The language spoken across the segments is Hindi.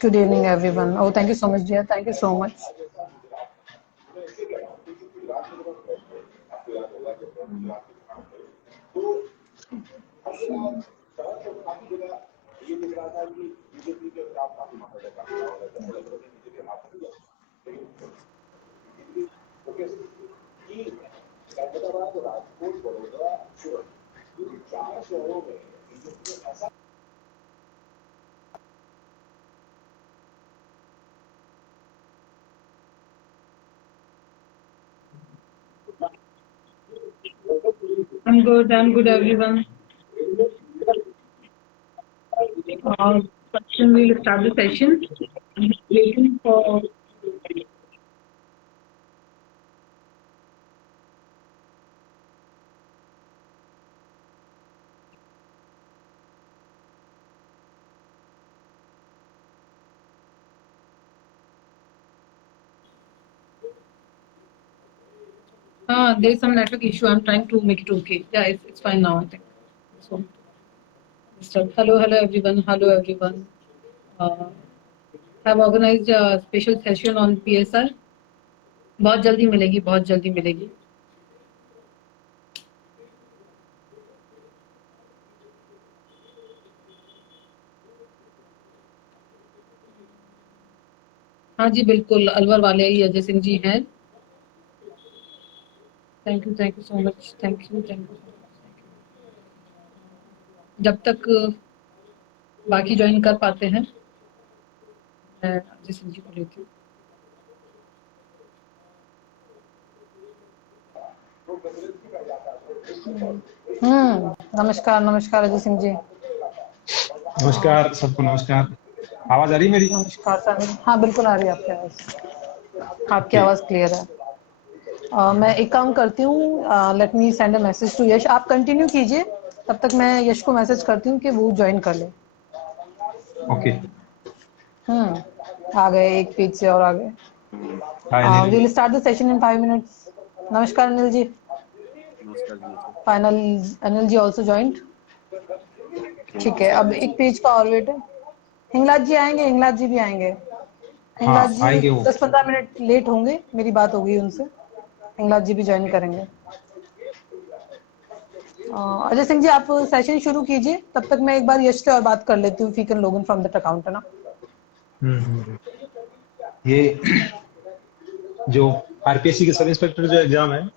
Good evening, everyone. Oh, thank you so much, dear. Thank you so much. I'm good, everyone. Section we'll start the session. I'm waiting for. There's some network issue. I'm trying to make it okay. Yeah, it's fine now, I think. So, hello everyone. Hello everyone. Have organized a special session on PSR. बहुत जल्दी मिलेगी, बहुत जल्दी मिलेगी. हाँ जी, बिल्कुल अलवर वाले ही अजय सिंह जी हैं. Thank you so much. Thank you. जब तक बाकी ज्वाइन कर पाते हैं, मैं अजय सिंह जी को लेती हूँ. नमस्कार अजय सिंह जी. नमस्कार सबको. नमस्कार. आवाज आ रही है मेरी? नमस्कार सर. हाँ, बिल्कुल आ रही है आपकी आवाज. आपकी आवाज क्लियर है. मैं एक काम करती हूँ, let me send a message to Yash. आप कंटिन्यू कीजिए, तब तक मैं यश को मैसेज करती हूँ कि वो ज्वाइन कर ले. ओके. आ गए, एक पेज से और आ गए. We will start the session in 5 minutes. नमस्कार अनिल जी. नमस्कार जी. Final Anil ji also joined. ठीक है, अब एक पेज का और वेट है. हिंगलाज जी आएंगे, हिंगलाज जी भी आएंगे. हिंगलाज जी 10-15 मिनट लेट होंगे, मेरी बात हो गई उनसे. हिंगलाज जी भी ज्वाइन करेंगे. अजय सिंह जी, आप सेशन शुरू कीजिए, तब तक मैं एक बार यश से और बात कर लेती हूँ. फीकन लोगन फ्रॉम दैट अकाउंट, है ना. ये जो आरपीएससी के सब इंस्पेक्टर जो एग्जाम है,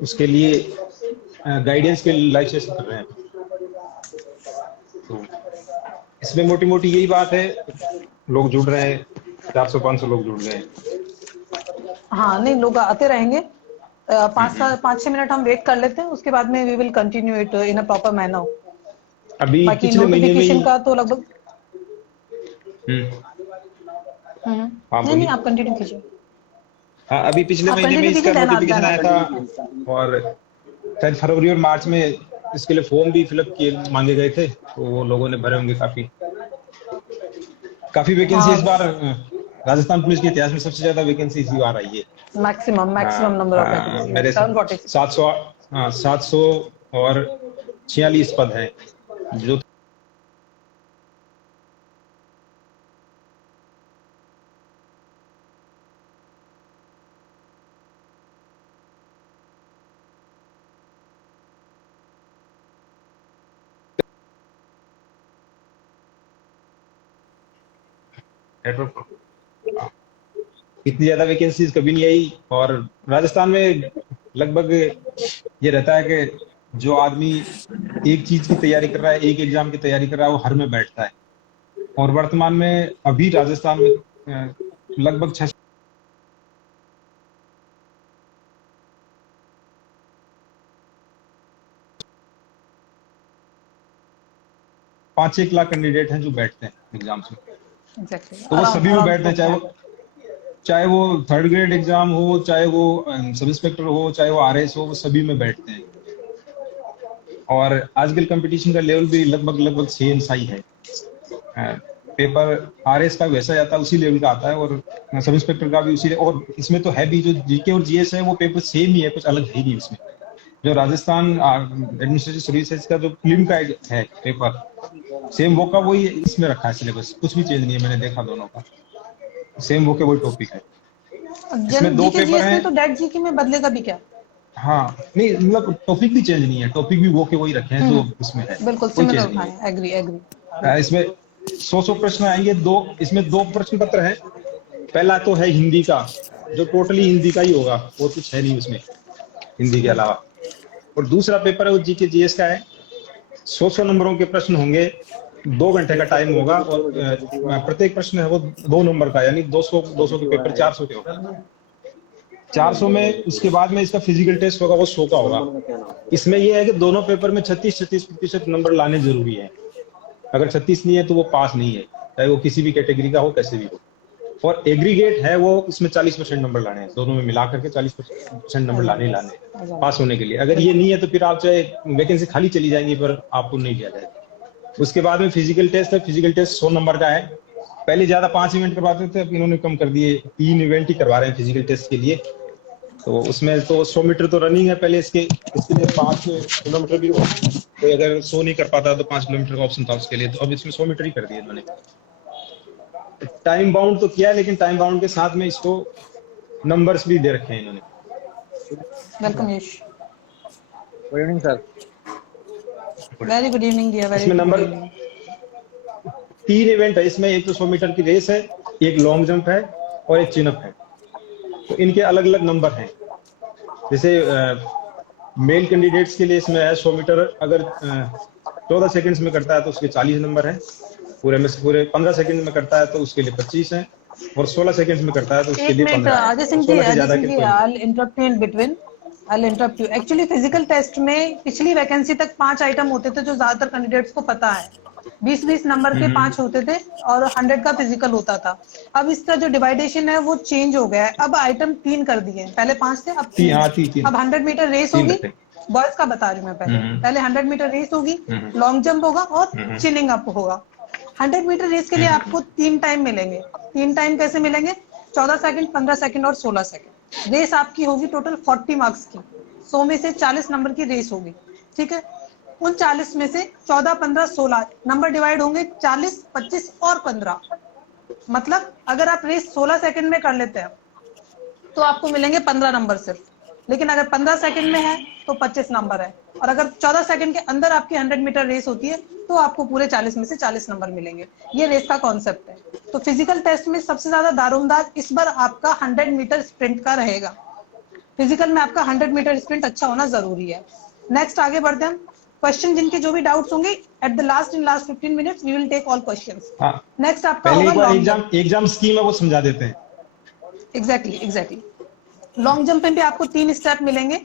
उसके लिए गाइडेंस के लाइव सेशन कर रहे हैं. तो इसमें मोटी मोटी यही बात है, लोग जुड़ रहे हैं. 400-500 लोग जुड़ रहे हैं. हाँ, नहीं, लोग आते रहेंगे. 5-6 मिनट हम वेट कर लेते हैं, उसके बाद में we will continue it in a proper manner. अभी बाकी पिछले महीने में नोटिफिकेशन का तो लगभग नहीं, आप कंटिन्यू कीजिए. हाँ, अभी पिछले महीने में इसका नोटिफिकेशन आया था, और शायद फरवरी और मार्च में इसके लिए फॉर्म भी फिलअप किए मांगे गए थे, तो वो लोगों ने भरे होंगे. काफी वैकेंसी इस बार राजस्थान पुलिस के इतिहास में सबसे ज्यादा वैकेंसी इसी बार आई है. Maximum number of vacancy. मेरे 700 और 46 पद हैं जो इतनी ज्यादा वैकेंसीज कभी नहीं आई. और राजस्थान में लगभग ये रहता है कि जो आदमी एक चीज की तैयारी कर रहा है, एक एग्जाम की तैयारी कर रहा है, वो हर में बैठता है. और वर्तमान में अभी राजस्थान में लगभग 5-1 लाख कैंडिडेट हैं जो बैठते हैं एग्जाम्स में. तो वो सभी में बैठते हैं, चाहे वो थर्ड ग्रेड एग्जाम हो, चाहे वो सब इंस्पेक्टर हो, चाहे वो आरएस हो, वो सभी में बैठते हैं. और आजकल कंपटीशन का लेवल भी लगभग सेम सा ही है. पेपर आरएस का वैसा आता है, उसी लेवल का आता है, और सब इंस्पेक्टर का भी उसी. और इसमें तो है भी, जो जीके और जीएस है वो पेपर सेम ही है, कुछ अलग है नहीं उसमें. जो राजस्थान एडमिनिस्ट्रेटिव सर्विसेज का जो प्रीलिम का है पेपर, सेम वो का वही इसमें रखा है सिलेबस, कुछ भी चेंज नहीं है, मैंने देखा दोनों का सेम वो के वही टॉपिक है। इसमें दो जीके पेपर जीएस में हैं। तो डेट जीके में बदलेगा भी क्या? हाँ नहीं मतलब टॉपिक भी चेंज नहीं है, टॉपिक भी वो के वही रखे हैं जो इसमें है, बिल्कुल कोई सिमिलर चेंज नहीं उठाए, एग्री एग्री। है। इसमें 100 प्रश्न आएंगे, इसमें 2 प्रश्न पत्र हैं। पहला तो है हिंदी का, जो टोटली हिंदी का ही होगा, और कुछ है नहीं उसमें हिंदी के अलावा। और दूसरा पेपर है वो जीके जीएस का है, 100 नंबरों के प्रश्न होंगे, 2 घंटे का टाइम होगा, और प्रत्येक प्रश्न है वो 2 नंबर का, यानी 200 के पेपर 400 के होगा। 400 में उसके बाद में इसका फिजिकल टेस्ट होगा, वो 100 का होगा। इसमें यह है कि दोनों पेपर में 36% नंबर लाने जरूरी है। अगर 36 नहीं है तो वो पास नहीं है, चाहे वो किसी भी कैटेगरी का हो, कैसे भी हो। और एग्रीगेट है वो, इसमें 40% नंबर लाने हैं, दोनों में मिला करके 40% नंबर लाने पास होने के लिए। अगर ये नहीं है तो फिर आप चाहे वैकेंसी खाली चली जाएंगी पर आपको नहीं लिया जाएगा। उसके बाद में फिजिकल टेस्ट है, फिजिकल टेस्ट 100 नंबर का है। पहले ज्यादा 5 इवेंट करवाते थे, अब इन्होंने कम कर दिए, 3 इवेंट ही करवा रहे हैं फिजिकल टेस्ट के लिए। तो उसमें तो 100 मीटर तो रनिंग है पहले, इसके लिए 5 किलोमीटर भी हो, तो अगर 100 नहीं कर पाता तो 5 किलोमीटर का ऑप्शन था उसके लिए, तो अब इसमें 100 मीटर ही कर दिया इन्होंने। टाइम बाउंड तो किया है, लेकिन टाइम बाउंड के साथ में इसको नंबर्स भी दे रखे हैं इन्होंने। Welcome Yash. Good evening sir. Very good evening dear, very इसमें गुड नंबर इवनिंग। 3 इवेंट है इसमें, एक तो 100 मीटर की रेस है, एक लॉन्ग जंप है और एक चिन अप है। तो इनके अलग अलग नंबर हैं। जैसे मेल कैंडिडेट्स के लिए इसमें है 100 मीटर, अगर 14 सेकंड्स में करता है तो उसके 40 नंबर है, पूरे 15 सेकंड में करता है तो उसके लिए 25 है, और 16 सेकंड्स में करता है तो उसके एक लिए मिनट 15 है। अजय सिंह जी, 16 से अजय ज्यादा सिंह के जी, कोई I interrupt you in between, I interrupt you. Actually physical test में पिछली वैकेंसी तक 5 आइटम होते थे जो ज्यादातर कैंडिडेट्स को पता है। 20-20 नंबर के 5 होते थे और 100 का फिजिकल होता था। अब इसका जो डिवाइडेशन है वो चेंज हो गया है, अब आइटम 3 कर दिए, पहले 5 थे अब 3 है। अब 100 मीटर रेस होगी, बॉयज का बता रही हूँ मैं, पहले 100 मीटर रेस होगी, लॉन्ग जंप होगा और चिनिंग अप होगा। 100 मीटर रेस के लिए आपको 3 टाइम मिलेंगे। 3 टाइम कैसे मिलेंगे? 14 सेकंड, 15 सेकंड और 16 सेकंड। रेस आपकी होगी टोटल 40 मार्क्स की, 100 में से 40 नंबर की रेस होगी, ठीक है। उन 40 में से 14, 15, 16 नंबर डिवाइड होंगे, 40, 25 और 15। मतलब अगर आप रेस 16 सेकंड में कर लेते हैं तो आपको मिलेंगे 15 नंबर सिर्फ, लेकिन अगर 15 सेकंड में है तो 25 नंबर है, और अगर 14 सेकंड के अंदर आपकी 100 मीटर रेस होती है तो आपको पूरे 40 में से 40 नंबर मिलेंगे। ये रेस का कॉन्सेप्ट है। तो फिजिकल टेस्ट में सबसे ज्यादा दारोमदार इस बार आपका 100 मीटर स्प्रिंट का रहेगा। फिजिकल में आपका 100 मीटर स्प्रिंट अच्छा होना जरूरी है। नेक्स्ट आगे बढ़ते हैं। क्वेश्चन जिनके जो भी डाउट्स होंगे at the last, in last 15 minutes we will take all questions. Next आपका पहले होगा एक बार लॉन्ग जंप। एग्जाम स्कीम है वो समझा देते हैं। एग्जैक्टली। लॉन्ग जंप में भी आपको 3 स्टेप मिलेंगे।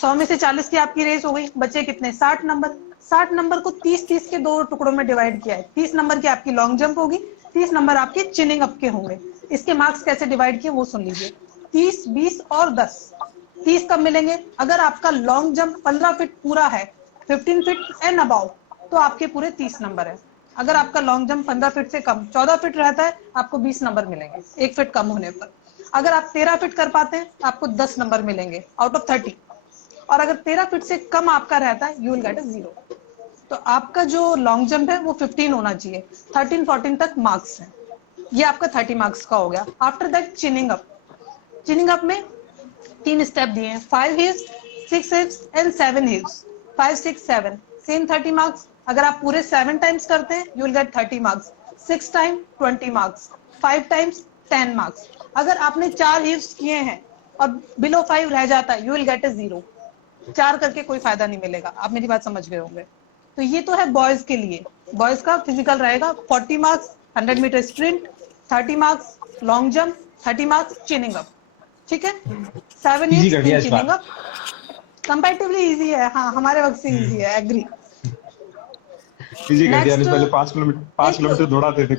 100 में से 40 की आपकी रेस हो गई, बचे कितने? 60 नंबर। 60 नंबर को 30-30 के 2 टुकड़ों में डिवाइड किया है। 30 नंबर की आपकी लॉन्ग जंप होगी, 30 नंबर आपके चिनिंग अप के होंगे। इसके मार्क्स कैसे डिवाइड किए वो सुन लीजिए। 30, 20 और 10। 30 कब मिलेंगे? अगर आपका लॉन्ग जंप 15 फीट पूरा है, 15 फीट एंड अबाउ, तो आपके पूरे 30 नंबर है। अगर आपका लॉन्ग जंप 15 फीट से कम, 14 फीट रहता है, आपको 20 नंबर मिलेंगे, 1 फीट कम होने पर। अगर आप 13 फीट कर पाते हैं आपको 10 नंबर मिलेंगे आउट ऑफ 30, और अगर 13 फीट से कम आपका रहता है यू विल गेट अ 0। तो आपका जो लॉन्ग जंप है वो 15 होना चाहिए, 13, 14 तक मार्क्स है। ये आपका 30 मार्क्स का हो गया। After that chinning up. Chinning up में 3 स्टेप दिए हैं, 5 hips, 6 hips and 7 hips. 5, 6, 7 same 30 marks. अगर आप पूरे 7 टाइम्स करते हैं you will get 30 marks, 6 time 20 marks, 5 times 10 marks. अगर आपने 4 हिप्स किए हैं और बिलो 5 रह जाता है यू विल गेट अ 0। 4 करके कोई फायदा नहीं मिलेगा। आप मेरी बात समझ गए होंगे। तो ये तो है बॉयज के लिए। बॉयज का फिजिकल रहेगा 40 marks 100 metre sprint, 30 marks long jump, 30 marks chinning up, ठीक है। 7 इजी हिप्स कर दिया इन इस chinning bar. Up. Comparatively easy है, हाँ हमारे वक्त से इजी है, एग्री। इजी कर दिया, नेक्स्ट पहले 5 किलोमीटर दौड़ाते थे।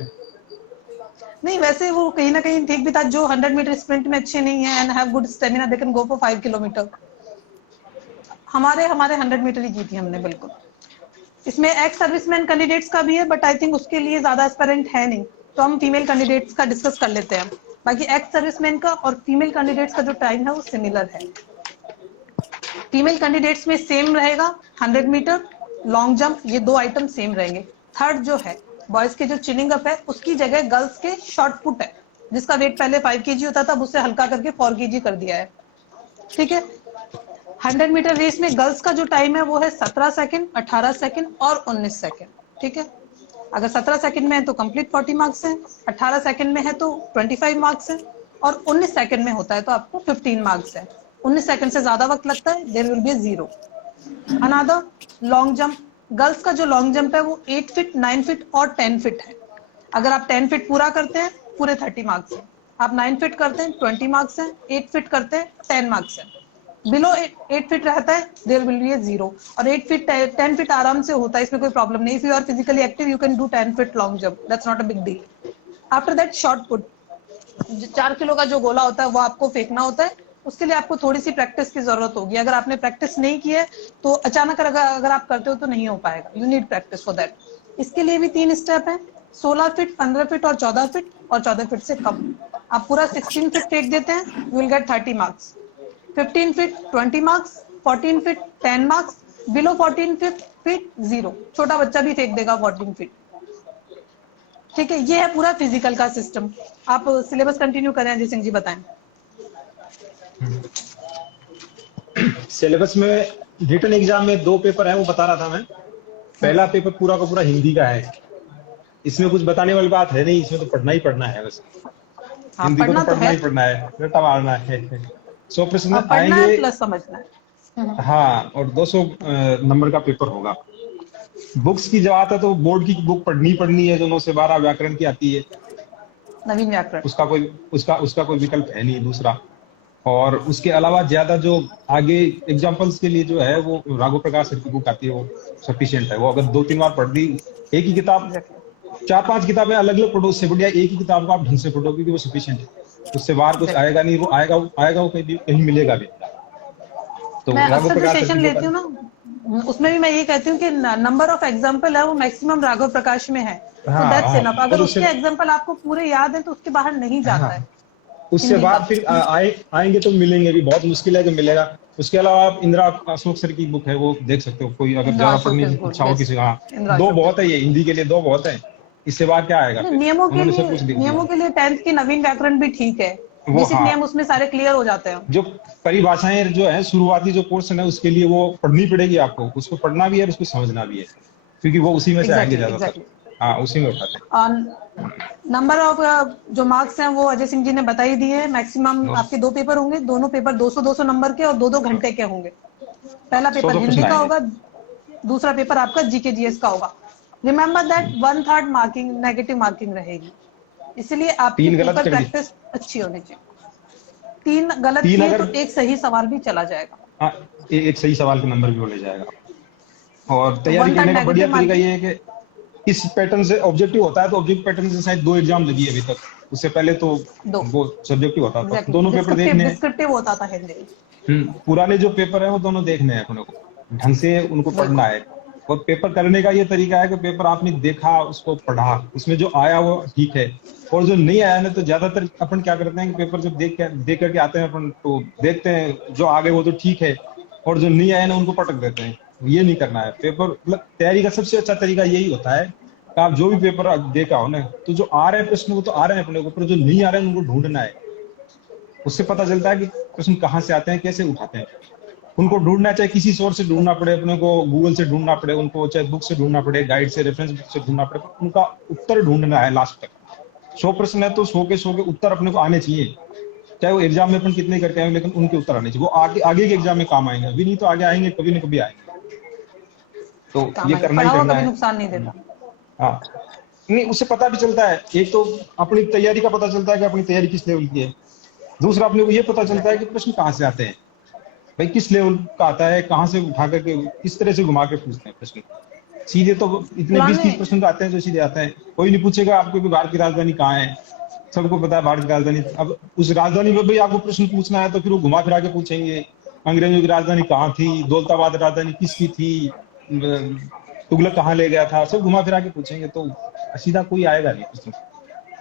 नहीं, वैसे वो कहीं ना कहीं ठीक भी था। जो 100 मीटर स्प्रिंट में अच्छे नहीं है and have good stamina, they can go for 5 kilometre. हमारे 100 मीटर ही की थी हमने, बिल्कुल। इसमें एक्स सर्विसमैन कैंडिडेट्स का भी है, बट आई थिंक उसके लिए ज्यादा एस्पिरेंट है नहीं, तो हम फीमेल कैंडिडेट्स का डिस्कस कर लेते हैं। बाकी एक्स सर्विसमैन का और फीमेल कैंडिडेट्स का जो टाइम है वो सिमिलर है। फीमेल कैंडिडेट्स में सेम रहेगा, 100 मीटर लॉन्ग जंप, ये 2 आइटम सेम रहेंगे। थर्ड जो है बॉयज के जो चिनिंग अप है उसकी जगह गर्ल्स के शॉर्ट पुट है, जिसका वेट पहले 5 kg होता था, अब उससे हल्का करके 4 kg कर दिया है। ठीक है। 100 मीटर रेस में गर्ल्स का जो टाइम है वो है 17 सेकंड, 18 सेकंड और 19 सेकंड। ठीक है। अगर 17 सेकंड में है तो कंप्लीट 40 मार्क्स हैं, 18 सेकंड में है तो 25 मार्क्स हैं, और 19 सेकंड में होता है तो आपको 15 मार्क्स है। 19 सेकंड से ज्यादा वक्त लगता है, there will be 0। Another long jump, girls का जो लॉन्ग जंप है वो 8 फीट, 9 फीट और 10 फीट है। अगर आप 10 फीट पूरा करते हैं पूरे 30 मार्क्स हैं, आप 9 फीट करते हैं 20 मार्क्स हैं, 8 फीट करते हैं 10 मार्क्स हैं। बिलो 8 फीट रहता है देयर विल बी 0, और 8 फीट 10 फीट आराम से होता है, इसमें कोई प्रॉब्लम नहीं। If you are physically active you can do 10 feet long jump, that's not a big deal. After that short put, 4 kilo का जो गोला होता है वो आपको फेंकना होता है, उसके लिए आपको थोड़ी सी प्रैक्टिस की जरूरत होगी। अगर आपने प्रैक्टिस नहीं की है तो अचानक अगर आप करते हो तो नहीं हो पाएगा, you need practice for that. इसके लिए भी 3 स्टेप है, 16 फीट, 15 फीट और 14 फीट, और 14 फीट से कम। आप पूरा 16 फीट फेंक देते हैं you will get 30 marks, 15 feet 20 marks, 14 feet 10 marks, below 14 feet 0, छोटा बच्चा भी फेंक देगा 14 फीट। ठीक है, ये है पूरा फिजिकल का सिस्टम। आप सिलेबस कंटिन्यू करें, अजय सिंह जी बताएं। सिलेबस में रिटन एग्जाम में 2 पेपर है, वो बता रहा था मैं। पहला पेपर पूरा का पूरा हिंदी का है, इसमें कुछ बताने वाली बात है नहीं, इसमें तो पढ़ना ही पढ़ना है बस। हाँ, हिंदी को तो पढ़ना पढ़ना ही पढ़ना है, रट्टा मारना है। 100 प्रश्न पढ़ना है आएंगे, प्लस समझना है। हाँ, और 200 नंबर का पेपर होगा। बुक्स की जब आता है तो बोर्ड की बुक पढ़नी है, जो 9 से 12 व्याकरण की आती है, नवीन व्याकरण। उसका कोई विकल्प है नहीं दूसरा। और उसके अलावा ज्यादा जो आगे एग्जांपल्स के लिए जो है वो राघव प्रकाश सर की बुक आती है, वो सफिशिएंट है। वो अगर 2-3 बार पढ़ दी, एक ही किताब, 4-5 किताबें अलग अलग पढ़ो, उससे बढ़िया एक ही किताब को आप ढंग से पढ़ो, क्योंकि वो सफिशिएंट है। उससे बाहर कुछ आएगा नहीं, वो आएगा वो कहीं मिलेगा भी। तो मैं राघव अक्सर जो प्रकाश सर सेशन की लेती हूँ ना, उसमें भी मैं ये कहती हूँ कि नंबर ऑफ एग्जाम्पल है वो मैक्सिमम राघव प्रकाश में है, तो दैट्स इनफ। अगर और उसके एग्जाम्पल आपको पूरे याद है तो उसके बाहर नहीं जाता है। उससे बाद फिर आएंगे तो मिलेंगे भी, बहुत मुश्किल है कि मिलेगा। उसके अलावा आप इंदिरा अशोक सर की बुक है, वो देख सकते हो, कोई अगर ज्यादा पढ़ने की इच्छा हो किसी का। 2 बहुत है, ये हिंदी के लिए 2 बहुत है, इससे बाद क्या आएगा फिर, उन्होंने सब कुछ लिख दिया। नियमों के लिए 10th की नवीन व्याकरण भी ठीक है, वो बेसिक नियम उसमें सारे क्लियर हो जाते हैं। जो परिभाषाएं जो है शुरुआती जो पोर्शन है उसके लिए वो पढ़नी पड़ेगी आपको, उसको पढ़ना भी है और उसको समझना भी है, क्योंकि वो उसी में से आएंगे ज्यादातर। हाँ, उसी में उठाते हैं। नंबर ऑफ जो मार्क्स हैं वो अजय सिंह जी ने बता ही दिए हैं। मैक्सिमम आपके 2 पेपर होंगे, दोनों पेपर 200-200 नंबर के और 2-2 घंटे के होंगे। पहला पेपर हिंदी का होगा, दूसरा पेपर आपका जीके जीएस का होगा। Remember that 1/3 marking negative marking रहेगी, इसलिए आपकी पेपर प्रैक्टिस अच्छी होनी चाहिए। 3 गलत किए तो एक सही सवाल भी चला जाएगा। एक सही सवाल के नंबर भी वो ले जाएगा। और तैयारी करने का बढ़िया तरीका ये है कि इस पैटर्न से ऑब्जेक्टिव होता है, तो ऑब्जेक्टिव पैटर्न से शायद 2 एग्जाम लगी है अभी तक, उससे पहले तो वो सब्जेक्टिव होता था। दोनों पेपर देखने हैं, डिस्क्रिप्टिव होता था हिंदी। पुराने जो पेपर है वो दोनों देखने हैं अपने को, ढंग से उनको पढ़ना है। और पेपर करने का ये तरीका है कि पेपर आपने देखा, उसको पढ़ा, उसमें जो आया वो ठीक है, और जो नहीं आया ना, तो ज्यादातर अपन क्या करते हैं कि पेपर जब देख करके आते हैं अपन, तो देखते हैं जो आ गए वो तो ठीक है, और जो नहीं आया ना उनको पटक देते हैं। ये नहीं करना है। पेपर मतलब तैयारी का सबसे अच्छा तरीका यही होता है कि आप जो भी पेपर देखा हो ना, तो जो आ रहे हैं प्रश्न वो तो आ रहे हैं अपने ऊपर, जो नहीं आ रहे हैं उनको ढूंढना है। उससे पता चलता है कि प्रश्न कहाँ से आते हैं, कैसे उठाते हैं। उनको ढूंढना, चाहे किसी सोर्स से ढूंढना पड़े, अपने को गूगल से ढूंढना पड़े, उनको चाहे बुक से ढूंढना पड़े, गाइड से, रेफरेंस बुक से ढूंढना पड़े, उनका उत्तर ढूंढना है लास्ट तक। 100 प्रश्न है तो 100 के उत्तर अपने को आने चाहिए, चाहे वो एग्जाम में अपन कितने करके आए, लेकिन उनके उत्तर आने चाहिए। वो आगे के एग्जाम में काम आएंगे, अभी नहीं तो आगे आएंगे, कभी न कभी आएंगे। तो ये करना ही करना है। नुकसान नहीं देता। हाँ, नहीं, उससे पता भी चलता है, एक तो अपनी तैयारी का पता चलता है कि अपनी तैयारी किस लेवल की है, दूसरा अपने को ये पता चलता है कि प्रश्न कहाँ से आते हैं, भाई किस लेवल का आता है, कहाँ से उठा करके किस तरह से घुमा के पूछते हैं प्रश्न। सीधे तो इतने 20-30 प्रश्न तो आते हैं जो सीधे आते हैं, कोई नहीं पूछेगा आपको कि भारत की राजधानी कहाँ है, सबको पता है भारत की राजधानी। अब उस राजधानी में भाई आपको प्रश्न पूछना है तो फिर वो घुमा फिरा के पूछेंगे, अंग्रेजों की राजधानी कहाँ थी, दौलताबाद राजधानी किसकी थी, तुगलक कहाँ ले गया था, सब घुमा फिरा के पूछेंगे, तो सीधा कोई आएगा नहीं प्रश्न,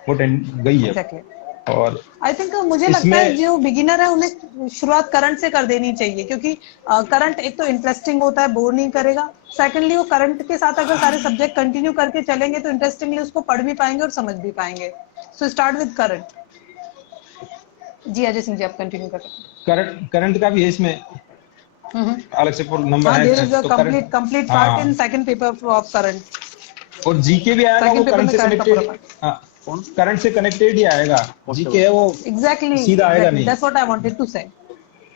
वो गई है। और आई थिंक मुझे लगता है जो बिगिनर है उन्हें शुरुआत करंट से कर देनी चाहिए, क्योंकि करंट एक तो इंटरेस्टिंग होता है, बोर नहीं करेगा। सेकंडली वो करंट के साथ अगर सारे सब्जेक्ट कंटिन्यू करके चलेंगे तो इंटरेस्टिंगली उसको पढ़ भी पाएंगे और समझ भी पाएंगे। So start with current. जी अजय सिंह जी, आप कंटिन्यू करें। करंट का भी है इसमें अलग से नंबर हाँ, देयर है इज अ तो करंट। कंप्लीट पार्ट हाँ, in second paper of current. और जीके भी आएगा, वो सेकंड पेपर करंट में से करंट का पूरा कनेक्टेड। पार्ट। हाँ, करंट से कनेक्टेड ही आएगा। जीके है वो सीधा आएगा एग्जैक्टली नहीं। That's what I wanted to say.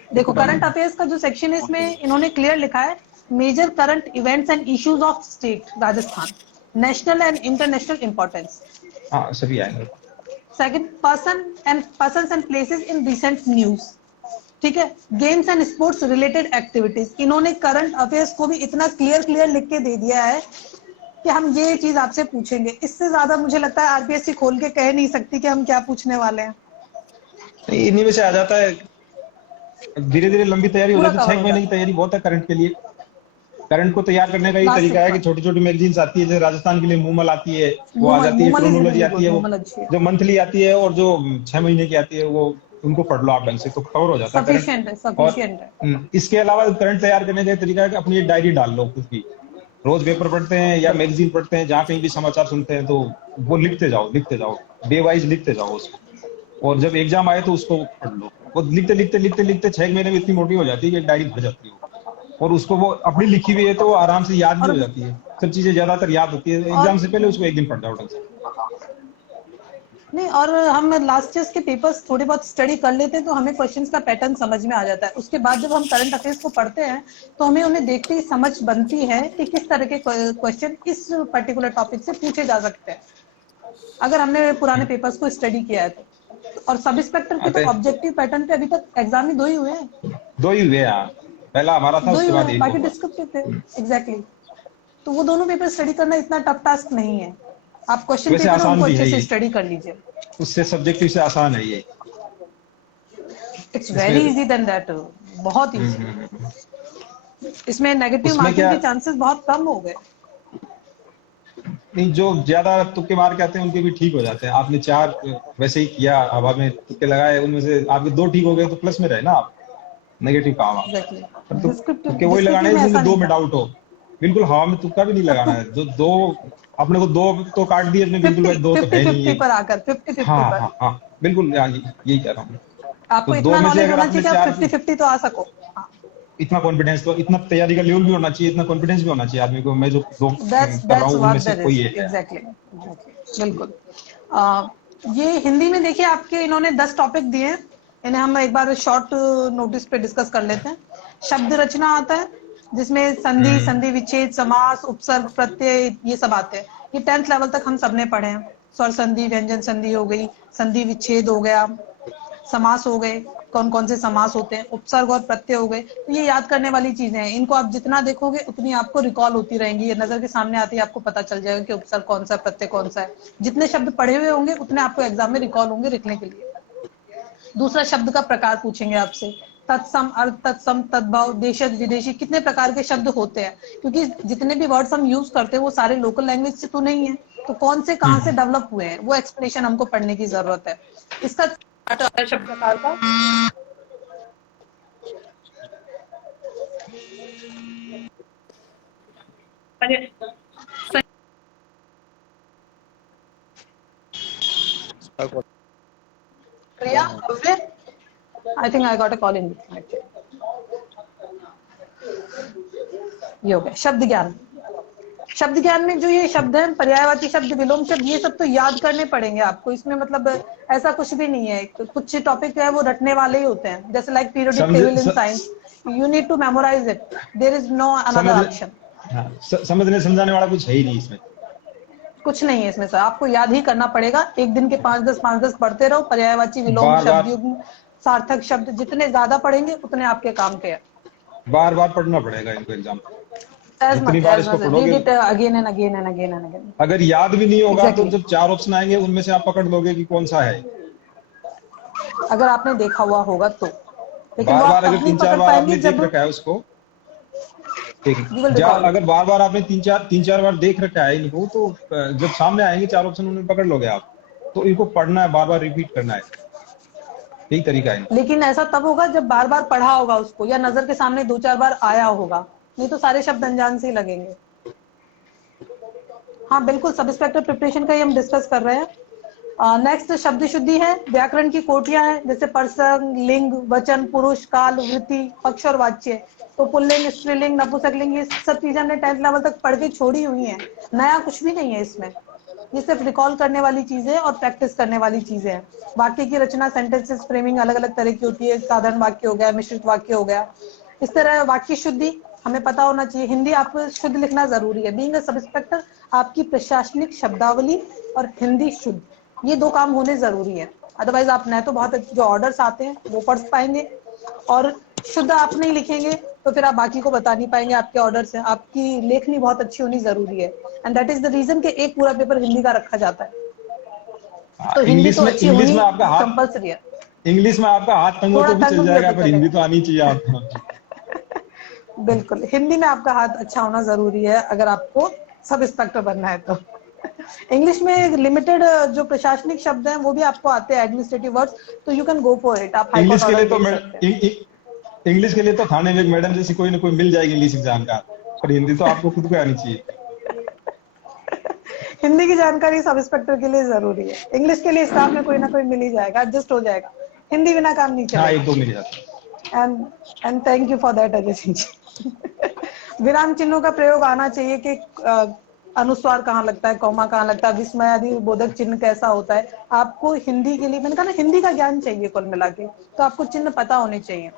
देखो करंट अफेयर्स का जो सेक्शन है इसमें इन्होंने क्लियर लिखा है, major current events and issues of state Rajasthan, national and international importance. हाँ, सभी आएंगे। Second, persons and places in recent news. ठीक है, games and sports related activities. इन्होंने करंट अफेयर्स को भी इतना क्लियर लिख के दे दिया है कि हम ये चीज आपसे पूछेंगे। इससे ज्यादा मुझे लगता है आरपीएससी खोल के कह नहीं सकती कि हम क्या पूछने वाले हैं। इन्हीं में से आ जाता है। धीरे धीरे लंबी तैयारी हो पूरा जाती है। कवर 6 हो महीने की जाता तैयारी बहुत है करंट के लिए। करंट को तैयार करने का ये लास्ट तरीका 6 है कि मंथ। छोटी छोटी मैगजीन्स आती है, जैसे राजस्थान के लिए मूमल आती है, वो आ जाती है। मूमल इज क्रोनोलॉजी रियली आती गुड, है, वो मूमल अच्छी है। जो मंथली आती है, और जो 6 महीने की आती है, वो उनको पढ़ लो आप ढंग से, तो कवर हो जाता है करंट। सफिशिएंट है, और सफिशिएंट है। इसके अलावा करंट तैयार करने का एक तरीका है कि अपनी एक डायरी डाल लो कुछ भी। रोज पेपर पढ़ते हैं या बिल्कुल। मैगजीन पढ़ते हैं, जहाँ कहीं भी समाचार सुनते हैं, तो वो लिखते जाओ, डे वाइज लिखते जाओ उसको। और जब एग्जाम आए तो उसको पढ़ लो। वो लिखते 6 महीने में इतनी मोटी हो जाती है कि एक डायरी भर जाती है वो। और उसको वो अपनी लिखी हुई है तो आराम से याद भी और हो जाती है। सब चीजें ज्यादातर याद होती है। और एग्जाम से पहले उसको एक दिन पढ़ जाओ ढंग से। नहीं, और हम लास्ट ईयर के पेपर्स थोड़ी बहुत स्टडी कर लेते हैं तो हमें क्वेश्चंस का पैटर्न समझ में आ जाता है। उसके बाद जब हम करंट अफेयर्स को पढ़ते हैं तो हमें उन्हें देखते ही समझ बनती है कि किस तरह के क्वेश्चन इस पर्टिकुलर टॉपिक से पूछे जा सकते हैं, अगर हमने पुराने पेपर्स को स्टडी किया है तो। और सब इंस्पेक्टर के तो आते ऑब्जेक्टिव पैटर्न पे अभी तक एग्जाम ही 2 ही हुए हैं। दो ही हुए यार। पहला हमारा था, 2 ही उसके हुए बाद हैं, एक बाकी हुआ। डिस्क्रिप्टिव थे। एग्जैक्टली। तो वो दोनों पेपर स्टडी करना इतना टफ टास्क नहीं है। आप क्वेश्चन वैसे पेपर है आसान उनको भी है अच्छे से ये, स्टडी कर लीजिए। उससे सब्जेक्टिव से आसान है ये। इट्स वेरी इसमें इजी देन दैट, बहुत इजी। इसमें नेगेटिव उसमें मार्किंग क्या, के चांसेस बहुत कम हो गए। नहीं, जो ज्यादा तुक्के मार के आते हैं उनके भी ठीक हो जाते हैं। आपने 4 वैसे ही किया, हवा में तुक्के लगाए, उनमें से आपके 2 ठीक हो गए तो प्लस में रहे ना आप। नेगेटिव काम आप। एग्जैक्टली। पर तुक्के वही लगाने डिस्क्रिप्टिव हैं में जिनमें ऐसा 2 नहीं में था। डाउट हो। बिल्कुल हवा में तुक्का भी नहीं सब लगाना टू है। जो 2 अपने को 2 तो काट दिए अपने, बिल्कुल 50 भाई 2 तो 50 है नहीं 50 ये। पर आकर 50-50 हाँ पर हाँ हाँ, बिल्कुल यही कह रहा हूँ। तो आपको 2 इतना में से नॉलेज अगर होना आपने चाहिए कि आप 4, 50-50 तो आ सको। हाँ, इतना कॉन्फिडेंस, तो इतना तैयारी का लेवल भी होना चाहिए, इतना कॉन्फिडेंस भी होना चाहिए आदमी को, मैं जो 2 कर रहा दैट्स हूँ उनमें व्हाट से दैट कोई इज। एक है। एग्जैक्टली, बिल्कुल। ये हिंदी में देखिए आपके इन्होंने 10 टॉपिक दिए हैं। इन्हें हम एक बार शॉर्ट नोटिस पे डिस्कस कर लेते हैं। शब्द रचना आता है जिसमें संधि, संधि विच्छेद, समास, उपसर्ग, प्रत्यय, ये सब आते हैं। ये 10th लेवल तक हम सबने पढ़े हैं। स्वर संधि, व्यंजन संधि हो गई, संधि विच्छेद हो गया, समास हो गए, कौन कौन से समास होते हैं, उपसर्ग और प्रत्यय हो गए। तो ये याद करने वाली चीजें हैं। इनको आप जितना देखोगे उतनी आपको रिकॉल होती रहेंगी। ये नजर के सामने आती है, आपको पता चल जाएगा कि उपसर्ग कौन सा है, प्रत्यय कौन सा है। जितने शब्द पढ़े हुए होंगे उतने आपको एग्जाम में रिकॉल होंगे लिखने के लिए। दूसरा, शब्द का प्रकार पूछेंगे आपसे। तत्सम, अर्थ तत्सम, तद्भव, देशज, विदेशी, कितने प्रकार के शब्द होते हैं, क्योंकि जितने भी वर्ड्स हम यूज करते हैं वो सारे लोकल लैंग्वेज से तो नहीं है। तो कौन से कहाँ से डेवलप हुए हैं वो एक्सप्लेनेशन हमको पढ़ने की जरूरत है। इसका शब्द प्रकार का Priya, Bhavya? I think I got a call in between actually. ये हो गया शब्द ज्ञान। शब्द ज्ञान में जो ये शब्द है, पर्यायवाची शब्द, विलोम शब्द, ये सब तो याद करने पड़ेंगे आपको। इसमें मतलब ऐसा कुछ भी नहीं है। कुछ टॉपिक है वो रटने वाले ही होते हैं, जैसे like periodic table in science, you need to memorize it, there is no another समझ ऑप्शन। हाँ, समझने समझाने वाला कुछ है ही नहीं इसमें। कुछ नहीं है इसमें सर, आपको याद ही करना पड़ेगा। एक दिन के 5-10 पढ़ते रहो। पर्यायवाची, विलोम बार शब्द, बार युग्म, सार्थक शब्द जितने ज्यादा पढ़ेंगे उतने आपके काम के हैं। बार बार पढ़ना पड़ेगा इनको एग्जाम। As जितनी much बार as इसको much read पढ़ोगे, it again and again and again and again. अगर याद भी नहीं होगा तो Exactly. जब 4 ऑप्शन आएंगे उनमें से आप पकड़ लोगे कि कौन सा है। अगर आपने देखा हुआ होगा तो, लेकिन वो बार आप बार तब अगर नहीं 3-4 पकड़ बार पाएंगे आपने देख जब रखा है उसको, ठीक you will है, recall it. अगर बार बार आपने 3-4 बार देख रखा है इनको, तो जब सामने आएंगे 4 ऑप्शन उनमें पकड़ लोगे आप। तो इनको पढ़ना है, बार बार रिपीट करना है। यही तरीका है। लेकिन ऐसा तब होगा जब बार बार पढ़ा होगा उसको, या नजर के सामने 2-4 बार आया होगा, नहीं तो सारे शब्द अनजान से ही लगेंगे। हाँ बिल्कुल, सब इंस्पेक्टर प्रिपरेशन का ही हम डिस्कस कर रहे हैं। नेक्स्ट शब्द शुद्धि है, व्याकरण की कोटियां हैं, जैसे प्रसंग, लिंग, वचन, पुरुष, काल, वृत्ति, पक्ष और वाच्य। तो पुल्लिंग, स्त्रीलिंग, नपुंसकलिंग, ये सब चीजें हमने 10th लेवल तक पढ़ के छोड़ी हुई हैं, नया कुछ भी नहीं है इसमें। ये सिर्फ रिकॉल करने वाली चीजें और प्रैक्टिस करने वाली चीजें हैं। वाक्य की रचना, सेंटेंसेस फ्रेमिंग अलग अलग तरह की होती है, साधारण वाक्य हो गया, मिश्रित वाक्य हो गया, इस तरह वाक्य शुद्धि हमें पता होना चाहिए। हिंदी आपको शुद्ध लिखना जरूरी है। बीइंग अ सब इंस्पेक्टर, आपकी प्रशासनिक शब्दावली और हिंदी शुद्ध, ये 2 काम होने जरूरी है। अदरवाइज आप न तो बहुत जो ऑर्डर्स आते हैं वो पढ़ पाएंगे, और शुद्ध आप नहीं लिखेंगे तो फिर आप बाकी को बता नहीं पाएंगे आपके ऑर्डर्स हैं। आपकी लेखनी बहुत अच्छी होनी जरूरी है, and that is the reason कि एक पूरा पेपर हिंदी का रखा जाता है। तो हिंदी तो अच्छी होनी कंपल्सरी है। इंग्लिश में आपका हाथ तंगो तो भी चल जाएगा, पर हिंदी तो आनी चाहिए आपको। बिल्कुल, हिंदी में आपका हाथ अच्छा होना जरूरी है अगर आपको सब इंस्पेक्टर बनना है तो। इंग्लिश में लिमिटेड जो प्रशासनिक शब्द हैं वो भी आपको आते हैं, एडमिनिस्ट्रेटिव वर्ड्स, तो you can go for it. आप हाई कोर्ट ऑर्डर दे सकते हैं। इंग्लिश के लिए तो थाने में एक मैडम जैसी कोई ना कोई मिल जाएगी इंग्लिश एग्जाम का, पर हिंदी तो आपको खुद को आनी चाहिए। हिंदी की जानकारी सब इंस्पेक्टर के लिए जरूरी है। इंग्लिश के लिए स्टाफ में कोई ना कोई मिल ही जाएगा, एडजस्ट हो जाएगा। हिंदी बिना काम नहीं चलेगा। हाँ, एक दो मिल जाता है। And thank you for that Ajay Singh ji. विराम चिन्हों का प्रयोग आना चाहिए कि अनुस्वार कहाँ लगता है, कॉमा कहाँ लगता है, विस्मय आदि बोधक चिन्ह कैसा होता है। आपको हिंदी के लिए, मैंने कहा ना, हिंदी का ज्ञान चाहिए कुल मिला के, तो आपको चिन्ह पता होने चाहिए।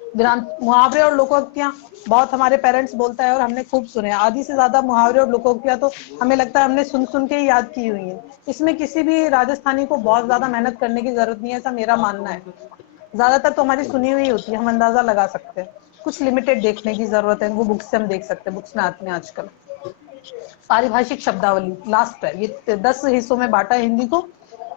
विराम, मुहावरे और लोकोक्तियां बहुत हमारे पेरेंट्स बोलता है और हमने खूब सुने। आधी से ज्यादा मुहावरे और लोकोक्तियां तो हमें लगता है हमने सुन सुन के ही याद की हुई है। इसमें किसी भी राजस्थानी को बहुत ज्यादा मेहनत करने की जरूरत नहीं है, ऐसा मेरा मानना है। ज्यादातर तो हमारी सुनी हुई होती है, हम अंदाजा लगा सकते हैं। कुछ लिमिटेड देखने की जरूरत है, वो बुक्स से हम देख सकते हैं, बुक्स में आती हैं आजकल। पारिभाषिक शब्दावली लास्ट है, ये 10 हिस्सों में बांटा है हिंदी को,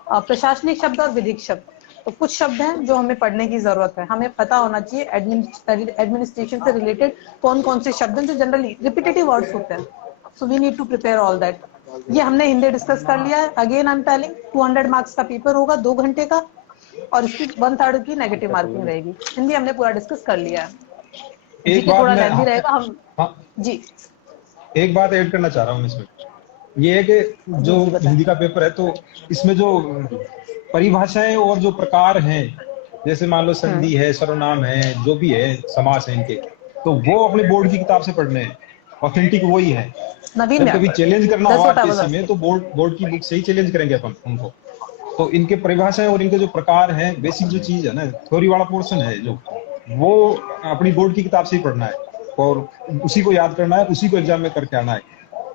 प्रशासनिक शब्द और विधिक शब्द। तो कुछ शब्द हैं जो हमें पढ़ने की जरूरत है, हमें पता होना चाहिए एडमिनिस्ट्रेशन से रिलेटेड कौन कौन से शब्द हैं जो जनरली रिपीटेटिव वर्ड्स होते हैं। So we need to prepare all that. ये हमने हिंदी डिस्कस कर लिया है। Again I am telling, 200 marks का पेपर होगा 2 घंटे का, और इसकी 1/3 की नेगेटिव मार्किंग रहेगी। हिंदी हमने पूरा डिस्कस कर लिया है। एक बात थोड़ा मैं लेंथी रहेगा हम। हाँ, जी, एक बात ऐड करना चाह रहा हूँ इसमें, ये है कि जो जी बताएं। हिंदी का पेपर है तो इसमें जो परिभाषाएं और जो प्रकार हैं, जैसे मान लो संधि है, सर्वनाम है, जो भी है, समास है इनके, तो वो अपने बोर्ड की किताब से पढ़ने हैं, ऑथेंटिक वही है। नवीन जब कभी चैलेंज करना हो आरपीएससी में तो व्याकरण, बोर्ड की बुक से ही चैलेंज करेंगे अपन उनको। तो इनके परिभाषाएं और इनके जो प्रकार हैं, बेसिक जो चीज है ना, थ्योरी वाला पोर्शन है जो, वो अपनी बोर्ड की किताब से ही पढ़ना है और उसी को याद करना है, उसी को एग्जाम में करके आना है।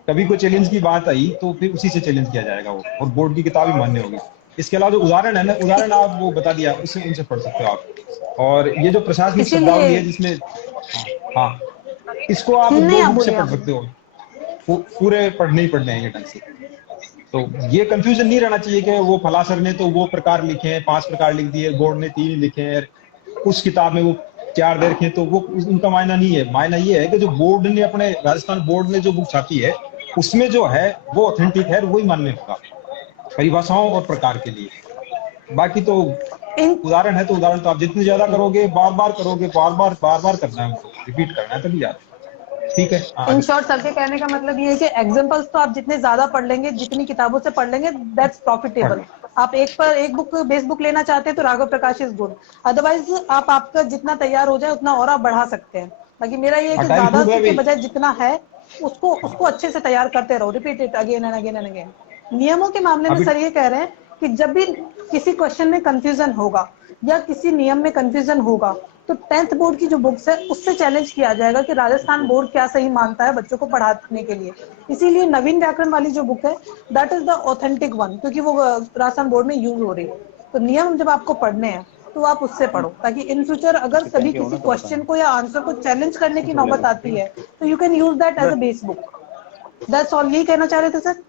कभी कोई चैलेंज की बात आई तो फिर उसी से चैलेंज किया जाएगा वो, और बोर्ड की किताब ही मान्य होगी। इसके अलावा जो उदाहरण है ना, उदाहरण आप वो बता दिया, उससे उनसे पढ़ सकते हो आप। और ये जो प्रशासनिक शब्दावली है जिसमें, हाँ, इसको आप नहीं 2 आप बुक से बोलिए, पढ़ आप सकते हो, पूरे पढ़ने ही पढ़ने हैं ढंग से। तो ये कंफ्यूजन नहीं रहना चाहिए कि वो फला सर ने तो वो प्रकार लिखे हैं, 5 प्रकार लिख दिए, बोर्ड ने 3 लिखे हैं, उस किताब में वो 4 दे रखे हैं, तो वो उनका मायना नहीं है। मायना ये है कि जो बोर्ड ने, अपने राजस्थान बोर्ड ने जो बुक छापी है, उसमें जो है वो ऑथेंटिक है, वही मान्य होगा परिभाषाओं और प्रकार के लिए। बाकी तो इन उदाहरण है तो उदाहरण तो आप जितनी ज्यादा करोगे, बार बार करोगे, बार बार करना है उनको, रिपीट करना है, तभी याद। ठीक है, इन आगे। शॉर्ट सर के कहने का मतलब ये है कि एग्जांपल्स तो आप जितने ज्यादा पढ़ लेंगे, जितनी किताबों से पढ़ लेंगे, दैट्स प्रॉफिटेबल। आप एक बुक बेस बुक लेना चाहते हैं तो राघव प्रकाश इज गुड। अदरवाइज आप, आपका जितना तैयार हो जाए उतना और आप बढ़ा सकते हैं। बाकी मेरा ये है कि टाइम ज्यादा खूब है के अभी। बजाय जितना है उसको उसको अच्छे से तैयार करते रहो, repeat it again and again and again. नियमों के मामले में अभी सर ये कह रहे हैं कि जब भी किसी क्वेश्चन में कंफ्यूजन होगा या किसी नियम में कंफ्यूजन होगा, तो 10th बोर्ड की जो बुक्स है उससे चैलेंज किया जाएगा कि राजस्थान बोर्ड क्या सही मानता है बच्चों को पढ़ाने के लिए। इसीलिए नवीन व्याकरण वाली जो बुक है that is the authentic one, क्योंकि वो राजस्थान बोर्ड में यूज हो रही है। तो नियम जब आपको पढ़ने हैं तो आप उससे पढ़ो, ताकि इन फ्यूचर अगर कभी किसी क्वेश्चन को या आंसर को चैलेंज करने की नौबत आती है तो you can use that as a base book. That's all, यही कहना चाह रहे थे सर।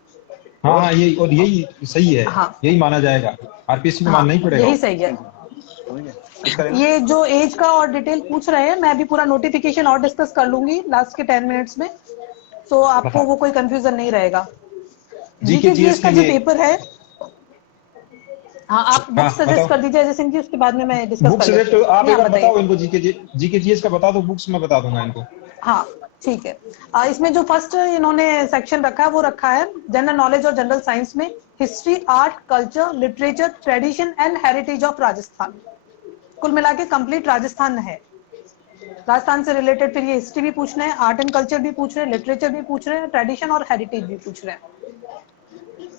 हाँ हाँ, यही, और यही सही है, हाँ यही माना जाएगा, आरपीएससी को हाँ, मानना ही पड़ेगा। यही सही है। ये जो एज का और डिटेल पूछ रहे हैं, मैं अभी पूरा नोटिफिकेशन और डिस्कस कर लूंगी लास्ट के 10 मिनट्स में, तो आपको वो कोई कंफ्यूजन नहीं रहेगा। जीके जीके जीएस जीएस के का जो लिए पेपर है, हाँ, आप बुक सजेस्ट बताओ। कर दीजिए अजय सिंह जी, उसके बाद में मैं डिस्कस बुक कर सजेस्ट लेती हूँ। आप एक बार बताइए। बताओ इनको, जीके जीएस का बता दो, बुक्स मैं बता दूंगा इनको। हाँ ठीक है। इसमें जो फर्स्ट इन्होंने सेक्शन रखा है वो रखा है जनरल नॉलेज और जनरल साइंस में history, art, culture, literature, tradition and heritage of Rajasthan. कुल मिला के कंप्लीट राजस्थान है। राजस्थान से रिलेटेड फिर ये हिस्ट्री भी पूछ रहे हैं, आर्ट एंड कल्चर भी पूछ रहे हैं, लिटरेचर भी पूछ रहे हैं, ट्रेडिशन और हेरिटेज भी पूछ रहे हैं।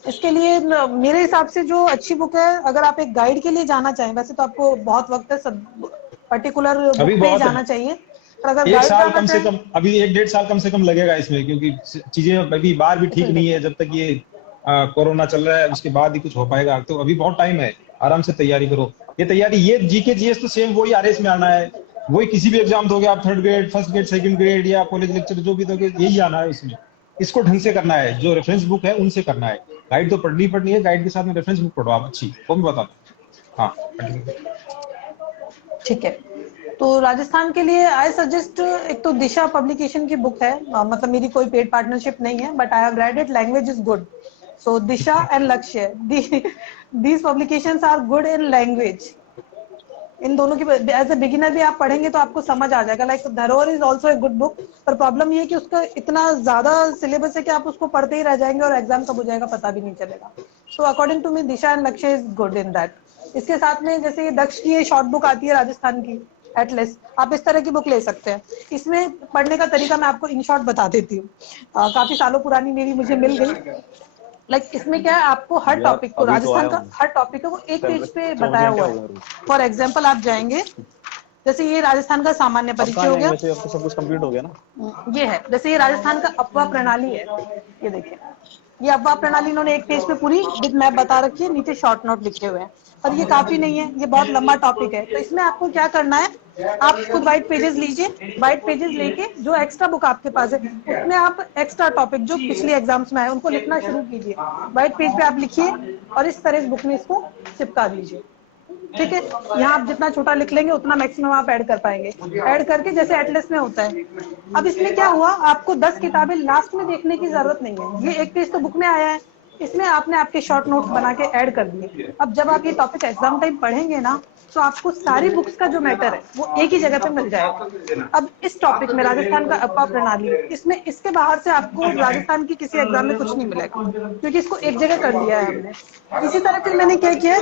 इसके लिए मेरे हिसाब से जो अच्छी बुक है, अगर आप एक गाइड के लिए जाना चाहें, वैसे तो आपको बहुत वक्त है, सब पर्टिकुलर बुक अभी पे ही बहुत जाना है, चाहिए, पर अगर एक गाइड साल जाना कम से चाहें। कम, अभी 1-1.5 साल कम से कम लगेगा इसमें, क्योंकि चीजें अभी बाहर भी ठीक नहीं है। जब तक ये कोरोना चल रहा है उसके बाद ही कुछ हो पाएगा, तो अभी बहुत टाइम है, आराम से तैयारी करो। ये तैयारी, ये जीके जीएस तो सेम वही आरएस में आना है, वही किसी भी एग्जाम दोगे आप, 3rd grade, 1st grade, 2nd grade या कॉलेज लेक्चर जो भी दोगे, यही आना है उसमें। इसको ढंग से करना है, जो रेफरेंस बुक है उनसे करना है। गाइड तो पढ़नी है, गाइड के साथ में रेफरेंस बुक पढ़ो आप अच्छी, वो मैं बताता हूँ। हाँ continue। ठीक है, तो राजस्थान के लिए आई सजेस्ट, एक तो दिशा पब्लिकेशन की बुक है, मतलब मेरी कोई पेड पार्टनरशिप नहीं है, but I have read it, language is good. So Disha and Lakshya, these publications are good in language. इन दोनों की एज ए बिगिनर भी आप पढ़ेंगे तो आपको समझ आ जाएगा। लाइक धरोहर is also a good book, पर प्रॉब्लम ये है कि उसका इतना ज्यादा सिलेबस है कि आप उसको पढ़ते ही रह जाएंगे और एग्जाम कब हो जाएगा पता भी नहीं चलेगा। So according to me Disha and Lakshya is good in that. इसके साथ में जैसे ये दक्ष की शॉर्ट बुक आती है राजस्थान की, एटलिस्ट आप इस तरह की बुक ले सकते हैं। इसमें पढ़ने का तरीका मैं आपको इन शॉर्ट बता देती हूँ, काफी सालों पुरानी मेरी मुझे मिल गई। लाइक इसमें क्या है, आपको हर यार टॉपिक को, अभी तो राजस्थान आया का हूँ, हर टॉपिक है वो एक पेज पे 24 बताया घंटे हुआ हो है। गए। फॉर एग्जाम्पल आप जाएंगे, जैसे ये राजस्थान का सामान्य अब परिचय कहाँ हो जाएंगे गया, वैसे, अब तो सब कुछ कंप्लीट हो गया ना। ये है, जैसे ये राजस्थान का अफवाह प्रणाली है, ये देखिए, ये अफवाह प्रणाली इन्होंने एक पेज पे पूरी विद मैप बता रखी है, नीचे शॉर्ट नोट लिखे हुए हैं। पर ये काफी नहीं है, ये बहुत लंबा टॉपिक है, तो इसमें आपको क्या करना है, आप खुद व्हाइट पेजेस लीजिए, व्हाइट पेजेस लेके जो एक्स्ट्रा बुक आपके पास है उसमें आप एक्स्ट्रा टॉपिक जो पिछले एग्जाम्स में आए उनको लिखना शुरू कीजिए। व्हाइट पेज पे आप लिखिए और इस तरह इस बुक में इसको चिपका दीजिए। ठीक है, यहाँ आप जितना छोटा लिख लेंगे उतना मैक्सिमम आप ऐड कर पाएंगे। ऐड करके जैसे एटलस में होता है, अब इसमें क्या हुआ, आपको 10 किताबें लास्ट में देखने की जरूरत नहीं है, ये एक पेज तो बुक में आया है, इसमें आपने आपके शॉर्ट नोट्स बना के ऐड कर दिए। अब जब आप ये टॉपिक एग्जाम टाइम पढ़ेंगे ना, तो आपको सारी बुक्स का जो मैटर है वो एक ही जगह पे मिल जाएगा। अब इस टॉपिक में राजस्थान का अफवाह प्रणाली, इसमें इसके बाहर से आपको राजस्थान की किसी एग्जाम में कुछ नहीं मिलेगा, क्योंकि इसको एक जगह कर दिया है हमने। इसी तरह फिर मैंने क्या किया,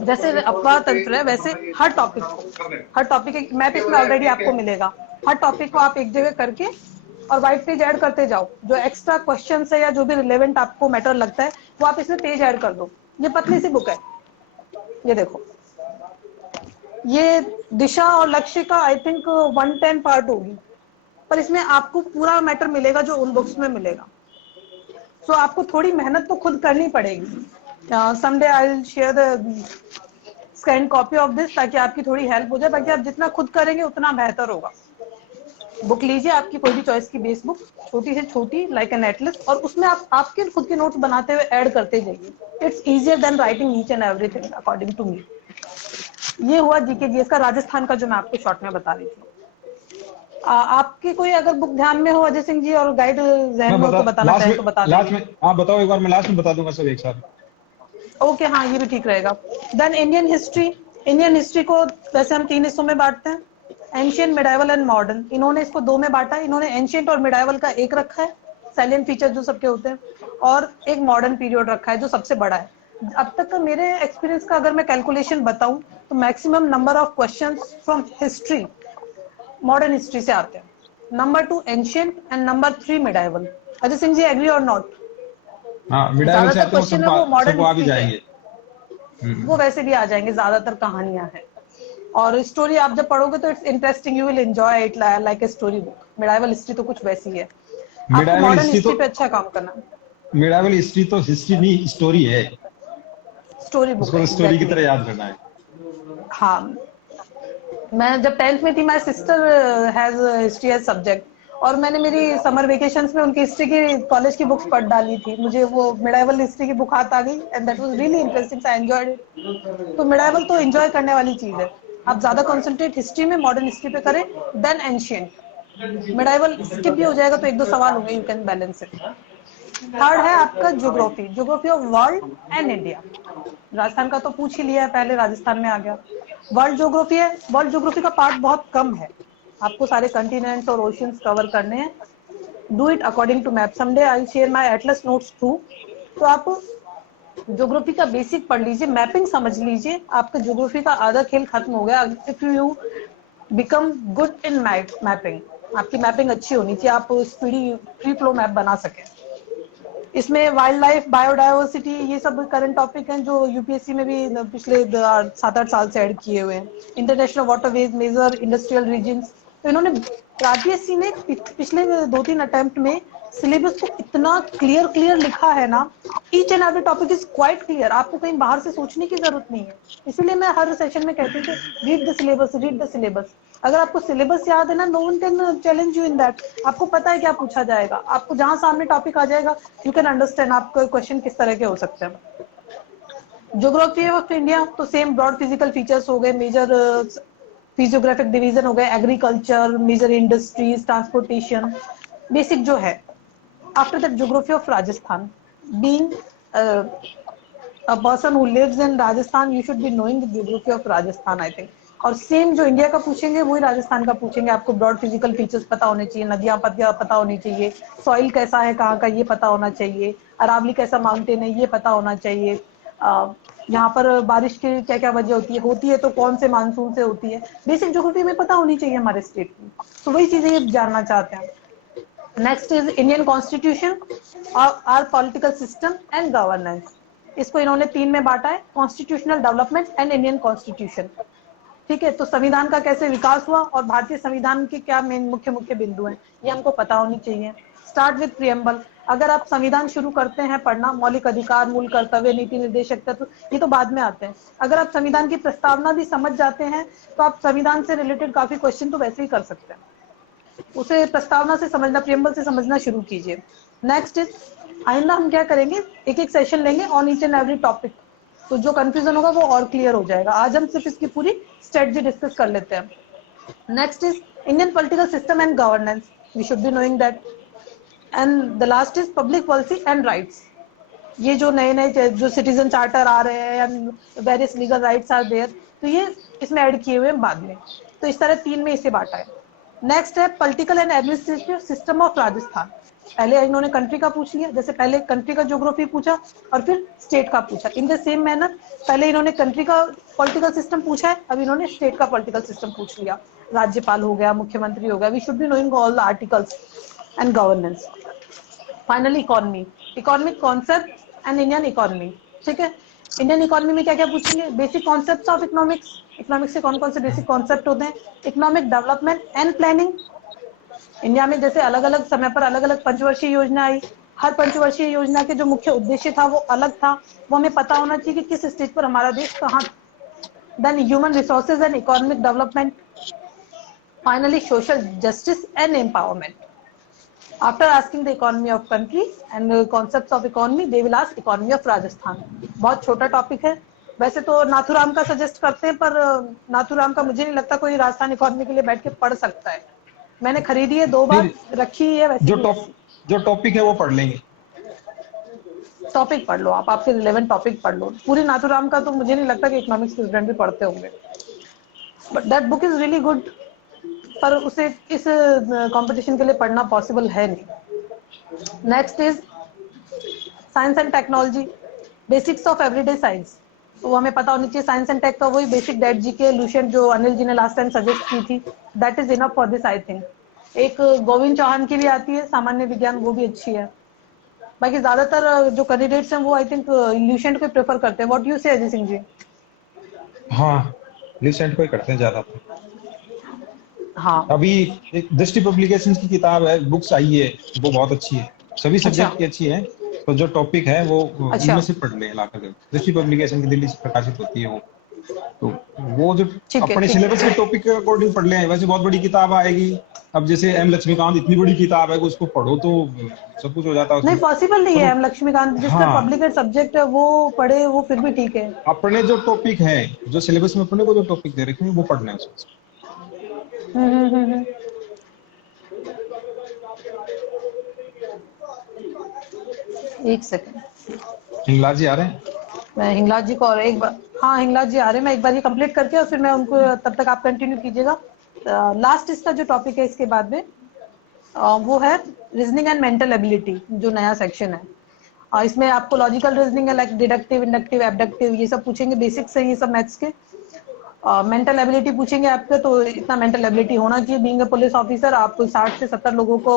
जैसे अफवाह तंत्र है वैसे हर टॉपिक को, हर टॉपिक एक मैप इसमें ऑलरेडी आपको मिलेगा, हर टॉपिक को आप एक जगह करके और व्हाइट पेज ऐड करते जाओ। जो एक्स्ट्रा क्वेश्चन है या जो भी रिलेवेंट आपको मैटर लगता है वो आप इसमें पेज ऐड कर दो। ये पतली सी बुक है, ये देखो, ये दिशा और लक्ष्य का आई थिंक 110 पार्ट होगी, पर इसमें आपको पूरा मैटर मिलेगा जो उन बुक्स में मिलेगा। सो आपको थोड़ी मेहनत तो खुद करनी पड़ेगी। Someday I will share the scan copy of this, ताकि आपकी थोड़ी हेल्प हो जाए। बाकी आप जितना खुद करेंगे उतना बेहतर होगा। बुक लीजिए, आपकी कोई भी चॉइस की बेस बुक, छोटी से छोटी लाइक एन एटलस, और उसमें आप आपके खुद के नोट्स बनाते हुए ऐड करते जाइए। It's easier than writing each and everything according to me. ये हुआ जीके जीएस का राजस्थान का, जो मैं आपको शॉर्ट में बता रही थी। आपकी कोई अगर बुक ध्यान में हो अजय सिंह जी, और गाइड जहन मैं में हो बता, तो बताना लास्ट चाहें में तो बता लास्ट देंगे। में आप बताओ एक बार, मैं लास्ट में बता दूंगा सब एक साथ। ओके, हाँ ये भी ठीक रहेगा। Then Indian history, Indian history को वैसे हम 3 हिस्सों में बांटते हैं, एंशियंट, मिडाइवल एंड मॉडर्न। इन्होंने इसको 2 में बांटा है, इन्होंने एंशियंट और मिडाइवल का एक रखा है, सैलिएंट फीचर जो सबके होते हैं, और एक मॉडर्न पीरियड रखा है जो सबसे बड़ा है। अब तक का मेरे एक्सपीरियंस का अगर मैं कैलकुलेशन बताऊं तो maximum number of questions from history, modern history से आते हैं। Number 2 ancient and number 3 medieval. Ajay Singh ji agree or not? हाँ, मिडाइवल से ज्यादातर आते हैं वो क्वेश्चन है वो मॉडर्न सबको आ भी हिस्ट्री से, जाएंगे। वो वैसे भी आ जाएंगे, ज्यादातर कहानियां हैं। और स्टोरी आप जब पढ़ोगे तो it's interesting, you will enjoy it like a story book. Medieval history तो कुछ वैसी है, आपको मिडाइवल मॉडर्न हिस्ट्री तो हिस्ट्री पे अच्छा काम करना है। मिडाइवल हिस्ट्री तो हिस्ट्री नहीं, स्टोरी है। स्टोरी बुक उसको है तो स्टोरी की एग्जैक्टली। तरह याद करना है। हाँ, मैं जब 10th में थी, my sister has history as subject, और मैंने मेरी समर वेकेशंस में उनकी हिस्ट्री की कॉलेज की बुक्स पढ़ डाली थी। मुझे वो मिडाइवल हिस्ट्री की बुक हाथ आ गई and that was really interesting, so I enjoyed it. तो मिडाइवल तो एंजॉय करने वाली चीज है। आप ज्यादा कंसंट्रेट हिस्ट्री में, मॉडर्न हिस्ट्री पे करें, देन एंशियंट। मिडाइवल स्किप भी हो जाएगा तो 1-2 सवाल होंगे, you can balance it. Third है आपका geography, geography of world and India. Rajasthan का तो पूछ ही लिया है पहले, राजस्थान में आ गया। वर्ल्ड ज्योग्राफी है, वर्ल्ड ज्योग्राफी का पार्ट बहुत कम है, आपको सारे कंटिनेंट्स और ओशियंस कवर करने हैं। Do it according to map, someday I will share my atlas notes too. तो आप ज्योग्राफी का बेसिक पढ़ लीजिए, मैपिंग समझ लीजिए, आपका ज्योग्राफी का आधा खेल खत्म हो गया। If you become good in mapping, आपकी मैपिंग अच्छी होनी चाहिए, आप स्पीडी फ्री फ्लो मैप बना सके। इसमें वाइल्ड लाइफ, बायोडाइवर्सिटी, ये सब करंट टॉपिक हैं जो यूपीएससी में भी पिछले 7-8 साल से ऐड किए हुए हैं। International waterways, major industrial regions. तो इन्होंने आरपीएससी ने पिछले 2-3 अटेम्प्ट में सिलेबस को इतना क्लियर लिखा है ना, each and every topic is quite clear, आपको कहीं बाहर से सोचने की जरूरत नहीं है। इसीलिए मैं हर सेशन में कहती हूँ कि read the syllabus, read the syllabus. अगर आपको सिलेबस याद है ना, no one can challenge you in that. आपको पता है क्या पूछा जाएगा, आपको जहां सामने टॉपिक आ जाएगा यू कैन अंडरस्टैंड आपका क्वेश्चन किस तरह के हो सकते हैं। ज्योग्राफी ऑफ इंडिया तो सेम, ब्रॉड फिजिकल फीचर्स हो गए, मेजर फिजियोग्राफिक डिवीजन हो गए, agriculture, major industries, transportation, basic जो है। After that geography of Rajasthan, being a person who lives in Rajasthan, you should be knowing the geography of Rajasthan, I think। और सेम जो इंडिया का पूछेंगे वही राजस्थान का पूछेंगे। आपको ब्रॉड फिजिकल फीचर्स पता होने चाहिए, नदियां पता होनी चाहिए, सॉइल कैसा है कहाँ का ये पता होना चाहिए, अरावली कैसा माउंटेन है ये पता होना चाहिए, यहाँ पर बारिश की क्या क्या वजह होती है तो कौन से मानसून से होती है। बेसिक ज्योग्राफी में पता होनी चाहिए हमारे स्टेट की, तो वही चीजें ये जानना चाहते हैं। Next is Indian constitution, or political system and governance. इसको इन्होंने 3 में बांटा है, constitutional development and Indian constitution. ठीक है, तो संविधान का कैसे विकास हुआ और भारतीय संविधान के क्या मेन मुख्य बिंदु हैं, ये हमको पता होनी चाहिए। स्टार्ट विद प्रियम्बल, अगर आप संविधान शुरू करते हैं पढ़ना, मौलिक अधिकार, मूल कर्तव्य, नीति निर्देशक तत्व, ये तो बाद में आते हैं। अगर आप संविधान की प्रस्तावना भी समझ जाते हैं तो आप संविधान से रिलेटेड काफी क्वेश्चन तो वैसे ही कर सकते हैं। उसे प्रस्तावना से समझना, प्रियम्बल से समझना शुरू कीजिए। नेक्स्ट इज, आइंदा हम क्या करेंगे, एक एक सेशन लेंगे on each and every topic, तो जो कंफ्यूजन होगा वो और क्लियर हो जाएगा। आज हम सिर्फ इसकी पूरी स्ट्रेटजी डिस्कस कर लेते हैं। Next is Indian political system and governance, we should be knowing that. And the last is public policy and rights. ये जो नए जो सिटीजन चार्टर आ रहे हैं and various legal rights are there, तो ये इसमें ऐड किए हुए हैं बाद में। तो इस तरह 3 में इसे बांटा है। नेक्स्ट है political and administrative system of Rajasthan. पहले इन्होंने कंट्री का पूछ लिया, जैसे पहले कंट्री का ज्योग्राफी पूछा और फिर स्टेट का पूछा। इन द सेम मैनर पहले इन्होंने कंट्री का पॉलिटिकल सिस्टम पूछा है, अब इन्होंने स्टेट का पॉलिटिकल सिस्टम पूछ लिया। राज्यपाल हो गया, मुख्यमंत्री हो गया, we should be knowing all the articles and governance. Finally economy, economic concept and Indian economy. ठीक है, इंडियन इकोनॉमी में क्या क्या पूछेंगे, basic concepts of economics, economics से कौन कौन से बेसिक कॉन्सेप्ट होते हैं, economic development and planning. India में जैसे अलग अलग समय पर अलग अलग पंचवर्षीय योजना आई, हर पंचवर्षीय योजना के जो मुख्य उद्देश्य था वो अलग था, वो हमें पता होना चाहिए कि किस स्टेज पर हमारा देश कहाँ। Then human resources and economic development. Finally social justice and empowerment. After asking the economy of country and concepts of economy, they will ask economy of Rajasthan। बहुत छोटा टॉपिक है, वैसे तो नाथुराम का सजेस्ट करते हैं, पर नाथुराम का मुझे नहीं लगता कोई राजस्थान इकोनॉमी के लिए बैठ के पढ़ सकता है। मैंने खरीदी है 2 बार, रखी है वैसे जो टॉपिक है वो पढ़ लेंगे। टॉपिक पढ़ लो आप, आपके रिलेवेंट टॉपिक पढ़ लो। पूरी नाथुराम का तो मुझे नहीं लगता कि इकोनॉमिक्स के स्टूडेंट भी पढ़ते होंगे, but that book is really good. पर उसे इस कंपटीशन के लिए पढ़ना पॉसिबल है नहीं। Next is science and technology, basics of everyday science. तो हमें पता होनी चाहिए साइंस एंड टेक का वही बेसिक डेट जी के लुसेंट जो अनिल जी ने लास्ट टाइम सजेस्ट की थी, that is enough for this I think. एक गोविंद चौहान की भी आती है सामान्य विज्ञान, वो भी अच्छी है। बाकी ज्यादातर जो कैंडिडेट्स हैं वो आई थिंक लुसेंट को प्रेफर करते हैं। व्हाट यू से अजय सिंह जी? हाँ, लुसेंट को ही करते हैं ज्यादा। हाँ, अभी एक दृष्टि पब्लिकेशंस की किताब है, बुक्स आई है, वो बहुत अच्छी है, सभी सब्जेक्ट अच्छा की अच्छी है। तो जो टॉपिक है वो अच्छा, उनमें से पढ़ लें ला करके। दृष्टि पब्लिकेशन की दिल्ली से प्रकाशित होती है वो, तो वो जो ठीक है अपने ठीक सिलेबस है। के टॉपिक के अकॉर्डिंग पढ़ लें। वैसे बहुत बड़ी किताब आएगी, अब जैसे एम लक्ष्मीकांत इतनी बड़ी किताब है कि उसको पढ़ो तो सब कुछ हो जाता है नहीं उसमें। पॉसिबल नहीं पर है, हम लक्ष्मीकांत जिसका हाँ, पब्लिकेट सब्जेक्ट है वो पढ़े, वो फिर भी ठीक है। अपने जो टॉपिक है, जो सिलेबस में अपने को जो टॉपिक दे रखे हैं वो पढ़ना है उसमें। हम्म। एक सेकंड, हिंगलाज जी आ रहे हैं? मैं हिंगलाज जी को और एक बार, हाँ हिंगलाज जी आ रहे हैं, मैं एक बार ये कंप्लीट करके और फिर मैं उनको, तब तक आप कंटिन्यू कीजिएगा। लास्ट इसका जो टॉपिक है इसके बाद में वो है रीजनिंग एंड मेंटल एबिलिटी, जो नया सेक्शन है। इसमें आपको लॉजिकल रीजनिंग है, लाइक डिडक्टिव, इंडक्टिव, एबडक्टिव, ये सब पूछेंगे, बेसिक्स हैं ये सब मैथ्स के। मेंटल एबिलिटी पूछेंगे आपके, तो इतना मेंटल एबिलिटी होना चाहिए। बीइंग ए पुलिस ऑफिसर आप 60 से 70 लोगों को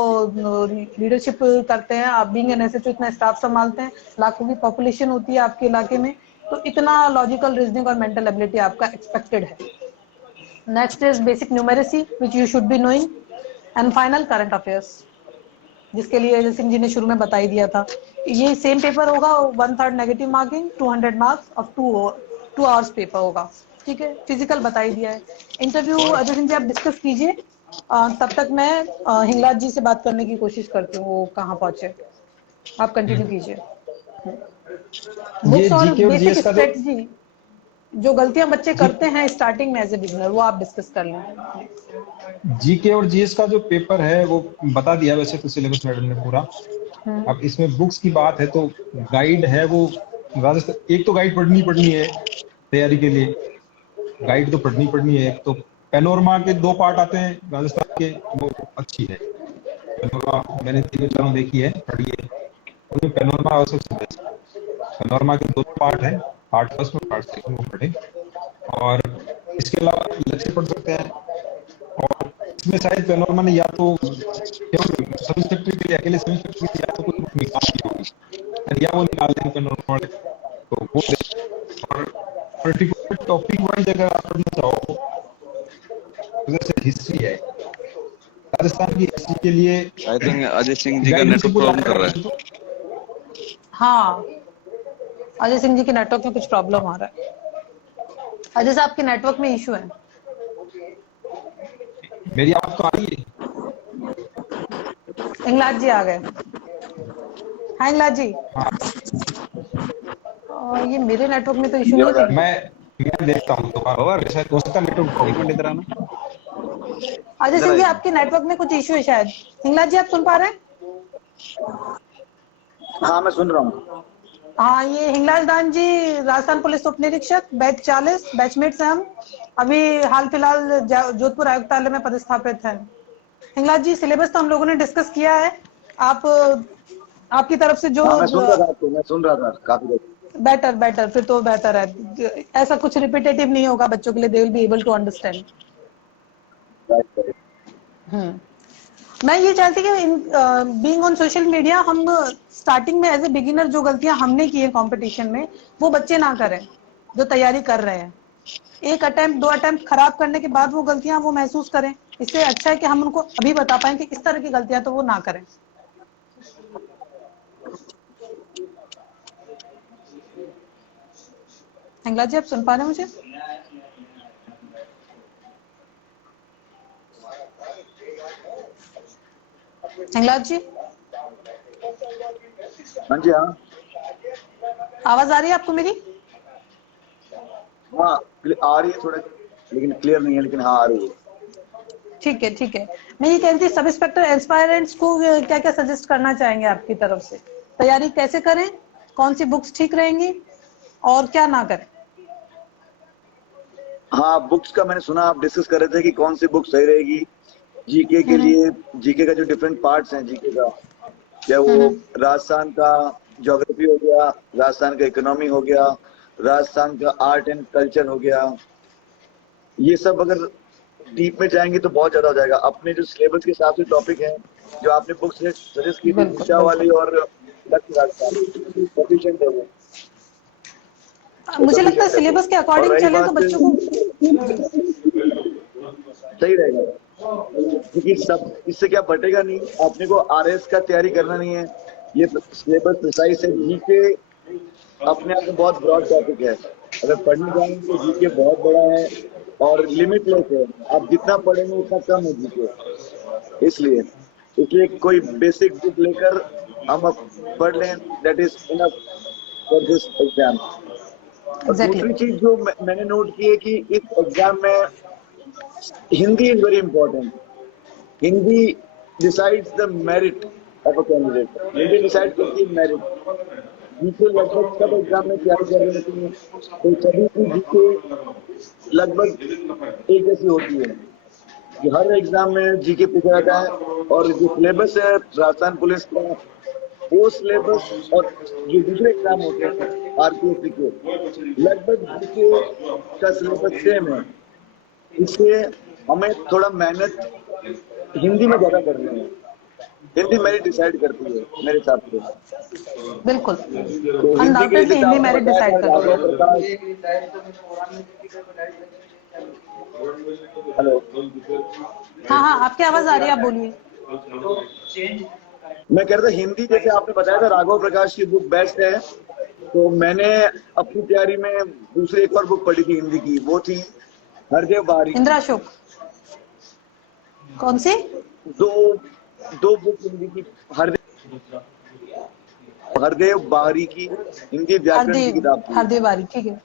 लीडरशिप करते हैं, आप बीइंग एन एसएचओ इतना स्टाफ संभालते हैं, लाखों की पॉपुलेशन होती है आपके इलाके में, तो इतना लॉजिकल रीजनिंग और मेंटल एबिलिटी आपका एक्सपेक्टेड है। Next is basic numeracy which you should be knowing, and final current affairs, जिसके लिए अजय सिंह जी ने शुरू में बता ही दिया था। ये सेम पेपर होगा, 1/3 negative marking, 200 marks of 2 hours paper होगा। ठीक है, फिजिकल बता ही दिया है। इंटरव्यू अजय सिंह जी आप डिस्कस कीजिए, तब तक मैं हिंगलाज जी से बात करने की कोशिश करती हूँ, वो कहाँ पहुंचे। आप कंटिन्यू कीजिए। ये बुक्स और जीके और बेसिक जीएस का स्ट्रेटजी, जो गलतियां बच्चे करते हैं स्टार्टिंग में एज ए बिगिनर, वो आप डिस्कस कर लें। जीके और जीएस का जो पेपर है वो बता दिया वैसे तो सिलेबस मैडम ने पूरा। अब इसमें बुक्स की बात है तो गाइड है वो राजस्थान, एक तो गाइड पढ़नी है तैयारी के लिए, गाइड तो पढ़नी है। एक तो पैनोरमा के 2 पार्ट आते हैं राजस्थान के, वो अच्छी है पैनोरमा, मैंने 3 देखी है, पढ़ी है उनमें। पैनोरमा सबसे बेस्ट, पैनोरमा के 2 पार्ट है, पार्ट फर्स्ट और पार्ट सेकंड, वो पढ़े। और इसके अलावा लक्ष्य पढ़ सकते हैं। और इसमें शायद पैनोरमा ने या तो केवल सब इंस्पेक्टर के लिए, अकेले सब इंस्पेक्टर के लिए या तो कुछ बुक निकाल दी होगी, या वो निकाल देंगे पैनोरमा वाले, तो वो और पर्टिकुलर टॉपिक वाइज अगर आप पढ़ना चाहो तो जैसे हिस्ट्री है, राजस्थान की हिस्ट्री के लिए आई थिंक अजय सिंह जी का नेटवर्क प्रॉब्लम कर रहा है। हाँ, अजय सिंह जी के नेटवर्क में कुछ प्रॉब्लम आ रहा है। अजय साहब के नेटवर्क में इशू है। मेरी आवाज तो आ रही है? हिंगलाज जी आ गए। हाँ हिंगलाज जी। हाँ, ये मेरे नेटवर्क में तो इशू नहीं है। मैं देखता हूँ दोबारा, शायद हो सकता है नेटवर्क एक मिनट इधर आना। अजय सिंह जी आपके नेटवर्क में कुछ इशू है शायद। हिंगलाज जी आप सुन पा रहे हैं? हाँ मैं सुन रहा हूँ। हाँ, ये हिंगलाज दान जी राजस्थान पुलिस उप निरीक्षक बैच 40 बैचमेट्स हैं हम, अभी हाल फिलहाल जोधपुर आयुक्तालय में पदस्थापित हैं। हिंगलाज जी सिलेबस तो हम लोगों ने डिस्कस किया है, आप आपकी तरफ से जो मैं सुन रहा था काफी देर। बेटर, फिर तो बेटर है, ऐसा कुछ रिपीटेटिव नहीं होगा बच्चों के लिए, they will be able to understand. मैं ये चाहती कि बीइंग ऑन सोशल मीडिया हम स्टार्टिंग में एज ए बिगिनर जो गलतियां हमने की है कंपटीशन में, वो बच्चे ना करें जो तैयारी कर रहे हैं। एक अटेम्प्ट 2 अटेम्प्ट खराब करने के बाद वो गलतियां वो महसूस करें, इससे अच्छा है कि हम उनको अभी बता पाएं कि इस तरह की गलतियां तो वो ना करें। हिंगलाज जी आप सुन पा रहे हैं मुझे? हिंगलाज जी हाँ जी, हाँ आवाज आ रही है आपको मेरी? हाँ आ रही है थोड़ा, लेकिन क्लियर नहीं है, लेकिन हाँ आ रही है। ठीक है। मैं ये कह रही थी सब इंस्पेक्टर एस्पायरेंट्स को क्या क्या सजेस्ट करना चाहेंगे आपकी तरफ से, तैयारी कैसे करें, कौन सी बुक्स ठीक रहेंगी और क्या ना करें? हाँ बुक्स का मैंने सुना आप डिस्कस कर रहे थे कि कौन सी बुक सही रहेगी जीके के लिए। जीके का जो डिफरेंट पार्ट्स हैं जीके का, क्या वो राजस्थान का ज्योग्राफी हो गया, राजस्थान का इकोनॉमी हो गया, राजस्थान का आर्ट एंड कल्चर हो गया, ये सब अगर डीप में जाएंगे तो बहुत ज्यादा हो जाएगा। अपने जो सिलेबस के हिसाब से टॉपिक है जो आपने बुक सजेस्ट की थी, दिशा वाली और लक्ष्य राजस्थान सफिशिएंट है वो। मुझे लगता है सिलेबस के अकॉर्डिंग चले तो बच्चों को सही रहेगा, क्योंकि सब इससे क्या बटेगा नहीं। अपने को आरएस का तैयारी करना नहीं है, ये सिलेबस प्रिसाइज है। जीके अपने आप में बहुत ब्रॉड टॉपिक है, अगर पढ़ने जाएंगे तो जीके बहुत बड़ा है और लिमिटलेस है, आप जितना पढ़ेंगे उतना कम है जीके। इसलिए कोई बेसिक बुक लेकर हम पढ़ लें, that is enough for this exam. और दूसरी चीज जो मैंने नोट की है कि इस एग्जाम में Hindi is very important. Hindi decides the merit of a candidate. Hindi decide करती है मेरिट। जीके लगभग सब एग्जाम में तैयारी कर रहे होते हैं, तो सभी की जीके लगभग एक जैसी होती है। कि हर एग्जाम में जीके पूछा जाता है, और जो सिलेबस है राजस्थान पुलिस का, वो सिलेबस और जो दूसरे एग्जाम होते हैं आरपीएससी के, लगभग जीके का सिलेबस सेम है। इससे हमें थोड़ा मेहनत हिंदी में ज्यादा करनी है। हिंदी मेरिट डिसाइड करती है मेरे हिसाब से। बिल्कुल, तो हिंदी के लिए अनडाउटेडली जैसे हिंदी आपने मेरिट बताया डिसाइड था करती राघव है। प्रकाश, हेलो, हाँ हाँ, आपकी आवाज आ रही है, आप बोलिए। मैं कह रहा था हिंदी जैसे आपने बताया था राघव प्रकाश की बुक बेस्ट है, तो मैंने अपनी तैयारी में दूसरी एक और बुक पढ़ी थी हिंदी की, वो थी हरदेव बाहरी की। इंद्राशोक, कौन सी? दो बुक हिंदी की, हरदेव बाहरी की हिंदी व्याकरण की किताब थी। हरदेव बारी, ठीक है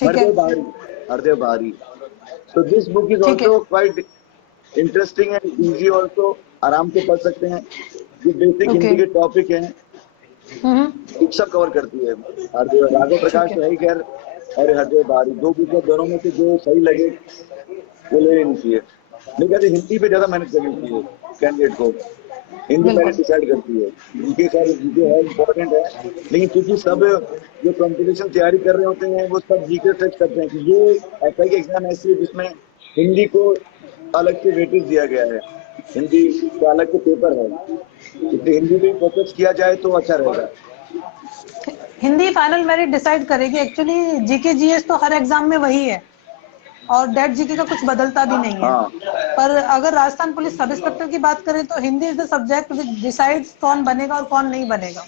ठीक है हरदेव बाहरी, हरदेव बाहरी। So this book is ठीक है। also quite interesting and easy also, आराम से पढ़ सकते हैं। जो बेसिक ओके। हिंदी के टॉपिक हैं एक सब कवर करती है। हरदेव, राघव ठीक प्रकाश है। तो है ही खैर, और हरदेव बाहरी, दो बुक है, दोनों में से जो सही लगे वो ले लेनी चाहिए। नहीं कहते हिंदी पे ज्यादा मेहनत करनी चाहिए कैंडिडेट को, हिंदी मेरिट बिल्कुल डिसाइड करती है। जीके खैर जीके है इम्पोर्टेंट है, लेकिन क्योंकि सब जो कंपटीशन तैयारी कर रहे होते हैं वो सब जीके सर्च करते हैं कि ये एसआई की एग्जाम ऐसी है जिसमें हिंदी को अलग से वेटेज दिया गया है, हिंदी का अलग से पेपर है, इसलिए हिंदी पे फोकस किया जाए तो अच्छा रहेगा। हिंदी फाइनल मेरिट डिसाइड करेगी। एक्चुअली जीके जीएस तो हर एग्जाम में वही है, और डेट जीके का कुछ बदलता भी नहीं है। हाँ, पर अगर राजस्थान पुलिस सब इंस्पेक्टर की बात करें तो Hindi is the subject which decides कौन बनेगा और कौन नहीं बनेगा।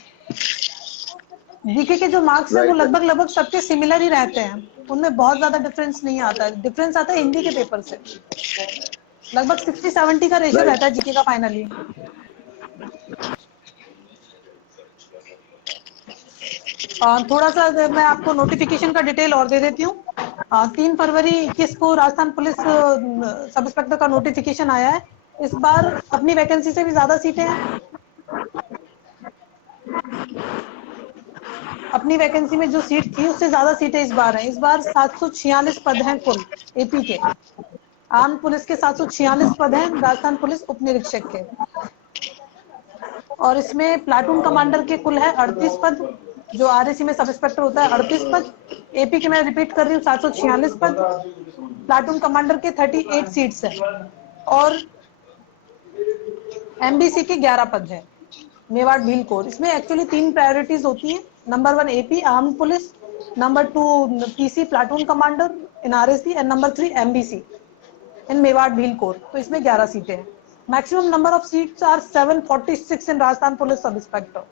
जीके के जो मार्क्स है वो राइट राइट लगभग सबके सिमिलर ही रहते हैं, उनमें बहुत ज्यादा डिफरेंस नहीं आता है। डिफरेंस आता है हिंदी के पेपर से, लगभग 60-70 का रेशियो राइट। रहता है जीके का फाइनली। थोड़ा सा मैं आपको नोटिफिकेशन का डिटेल और दे देती हूँ। 3 फरवरी 21 को राजस्थान पुलिस सब इंस्पेक्टर का नोटिफिकेशन आया है। इस बार अपनी वैकेंसी से भी ज्यादा सीटें हैं, अपनी वैकेंसी में जो सीट थी उससे ज्यादा सीटें इस बार हैं। इस बार 746 पद हैं कुल एपी के। आर्म पुलिस के 746 पद हैं, राजस्थान पुलिस उप निरीक्षक के, और इसमें प्लाटून कमांडर के कुल है 38 पद, जो आरएसी में सब इंस्पेक्टर होता है 38 पद। एपी के मैं रिपीट कर रही हूँ 746 पद, प्लाटून कमांडर के 38 सीट्स है, और एमबीसी के 11 पद है, मेवाड़ भील कोर। इसमें एक्चुअली 3 प्रायोरिटीज होती हैं। Number 1 AP arm police, number 2 PC platoon commander in RAC, and number 3 MBC in Mewar Bhil corps. तो इसमें 11 सीटें हैं। Maximum number of seats are 746 in Rajasthan police sub inspector.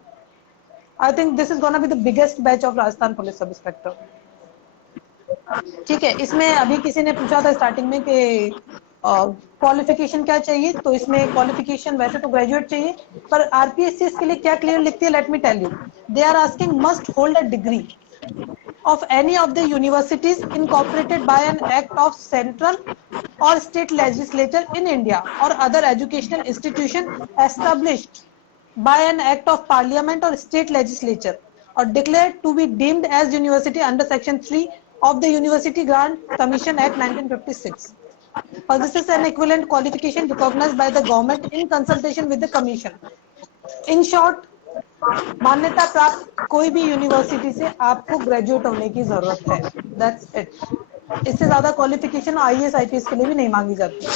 I think this is gonna be the biggest batch of Rajasthan police sub inspector. ठीक है, इसमें अभी किसी ने पूछा था स्टार्टिंग में कि क्वालिफिकेशन क्या चाहिए, तो इसमें क्वालिफिकेशन वैसे तो ग्रेजुएट चाहिए, पर आरपीएससी के लिए क्या क्लियर लिखती है, let me tell you. They are asking must hold a degree of any of the universities incorporated by an act of central or state legislature in India or other educational institution established by an act of parliament or state legislature or declared to be deemed as university under section 3 of the University Grant Commission Act 1956. Possesses an equivalent qualification recognized by the government in consultation with the commission. In short, मान्यता प्राप्त कोई भी यूनिवर्सिटी से आपको ग्रेजुएट होने की जरूरत है, दैट्स इट। इससे ज्यादा क्वालिफिकेशन आईएएस आईपीएस के लिए भी नहीं मांगी जाती।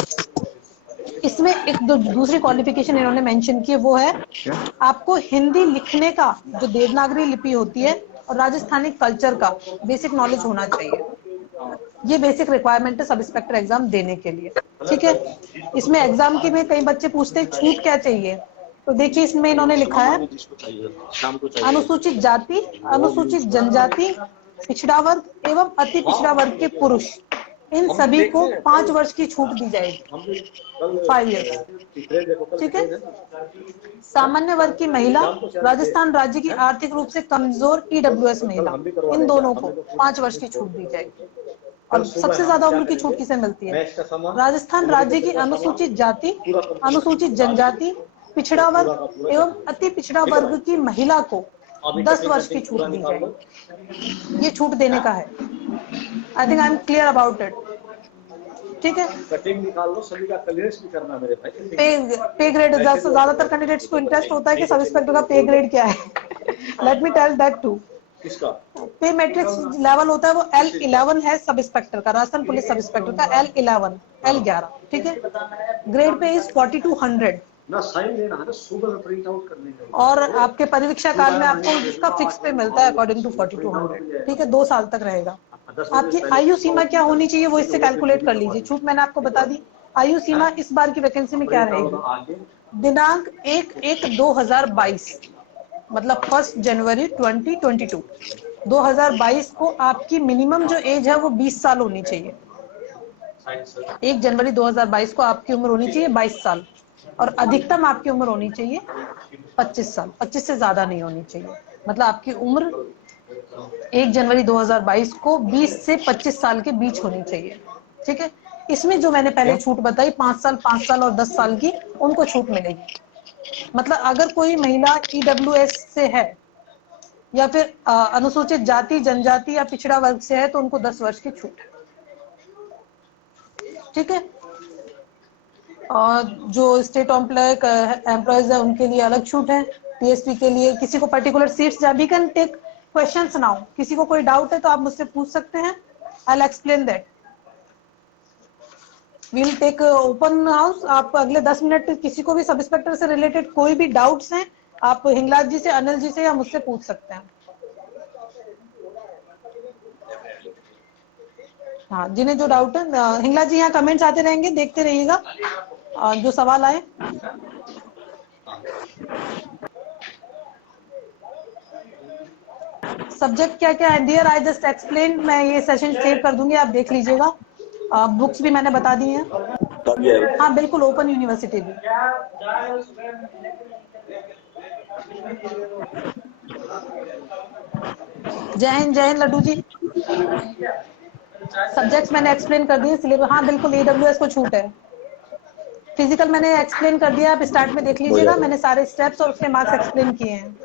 इसमें एक दूसरी क्वालिफिकेशन इन्होंने मेंशन की है, वो है आपको हिंदी लिखने का जो देवनागरी लिपि होती है और राजस्थानी कल्चर का बेसिक नॉलेज होना चाहिए। ये बेसिक रिक्वायरमेंट है सब इंस्पेक्टर एग्जाम देने के लिए। ठीक है, इसमें एग्जाम के में कई बच्चे पूछते हैं छूट क्या चाहिए, तो देखिए इसमें इन्होंने लिखा है अनुसूचित जाति, अनुसूचित जनजाति, पिछड़ा वर्ग एवं अति पिछड़ा वर्ग के पुरुष, इन सभी को 5 वर्ष की छूट दी जाएगी, 5 इयर्स। ठीक है, सामान्य वर्ग की महिला, राजस्थान राज्य की आर्थिक रूप से कमजोर ईडब्ल्यूएस महिला, इन दोनों को 5 वर्ष की छूट दी जाएगी। और सबसे ज्यादा उम्र की छूट किसे मिलती है? राजस्थान राज्य की अनुसूचित जाति, अनुसूचित जनजाति, पिछड़ा वर्ग एवं अति पिछड़ा वर्ग की महिला को 10 वर्ष की छूट दी जाएगी। ये छूट देने का है। I think I am clear about it. ठीक है, कटिंग निकाल लो, सभी का क्लियरेंस भी करना मेरे भाई। पे ग्रेड ज्यादातर कैंडिडेट्स को इंटरेस्ट होता है कि सब इंस्पेक्टर का पे ग्रेड क्या है। Let me tell that too. किसका पे मैट्रिक्स लेवल होता है वो L11 है सब इंस्पेक्टर का, राजस्थान पुलिस सब इंस्पेक्टर का L11 L11। ठीक है, ग्रेड पे इज 4200 ना, साइन लेना है ना, सुबह में प्रिंट आउट करने का। और आपके परीक्षा काल में आपको इसका फिक्स पे मिलता है अकॉर्डिंग टू 4200। ठीक है, 2 साल तक रहेगा। आपकी आयु सीमा क्या होनी चाहिए वो इससे कैलकुलेट कर लीजिए। छूट मैंने आपको बता दी। आयु सीमा इस बार की वैकेंसी में क्या रहेगी? दिनांक 1/1/2022 मतलब 1 जनवरी 2022 2022 को आपकी मिनिमम जो एज है वो 20 साल होनी चाहिए। 1 जनवरी 2022 को आपकी उम्र होनी चाहिए 22 साल और अधिकतम आपकी उम्र होनी चाहिए 25 साल। 25 से ज्यादा नहीं होनी चाहिए। मतलब आपकी उम्र 1 जनवरी 2022 को 20 से 25 साल के बीच होनी चाहिए। ठीक है, इसमें जो मैंने पहले छूट बताई 5 साल और 10 साल की, उनको छूट मिलेगी। मतलब अगर कोई महिला EWS से है या फिर अनुसूचित जाति जनजाति या पिछड़ा वर्ग से है तो उनको 10 वर्ष की छूट है। ठीक है, और जो स्टेट एम्प्लॉयज है उनके लिए अलग छूट है। PSP के लिए किसी को particular seats we can take questions now. किसी को कोई डाउट है तो आप मुझसे पूछ सकते हैं। I will explain that. We will take open house. आप अगले 10 मिनट किसी को भी सब इंस्पेक्टर से रिलेटेड कोई भी डाउट्स हैं आप हिंगलाज जी से, अनिल जी से या मुझसे पूछ सकते हैं। हाँ, जिन्हें जो डाउट है हिंगलाज जी यहाँ कमेंट्स आते रहेंगे, देखते रहिएगा जो सवाल आए। सब्जेक्ट क्या क्या है डियर, आई जस्ट एक्सप्लेन। मैं ये सेशन सेव कर दूंगी, आप देख लीजिएगा। बुक्स भी मैंने बता दी हैं। हाँ बिल्कुल, ओपन यूनिवर्सिटी भी। जय हिंद लड्डू जी। सब्जेक्ट्स मैंने एक्सप्लेन कर दिए। सिलेबस हाँ बिल्कुल, EWS को छूट है। फिजिकल मैंने एक्सप्लेन कर दिया, आप स्टार्ट में देख लीजिएगा। मैंने सारे स्टेप्स और उसके मार्क्स एक्सप्लेन किए हैं।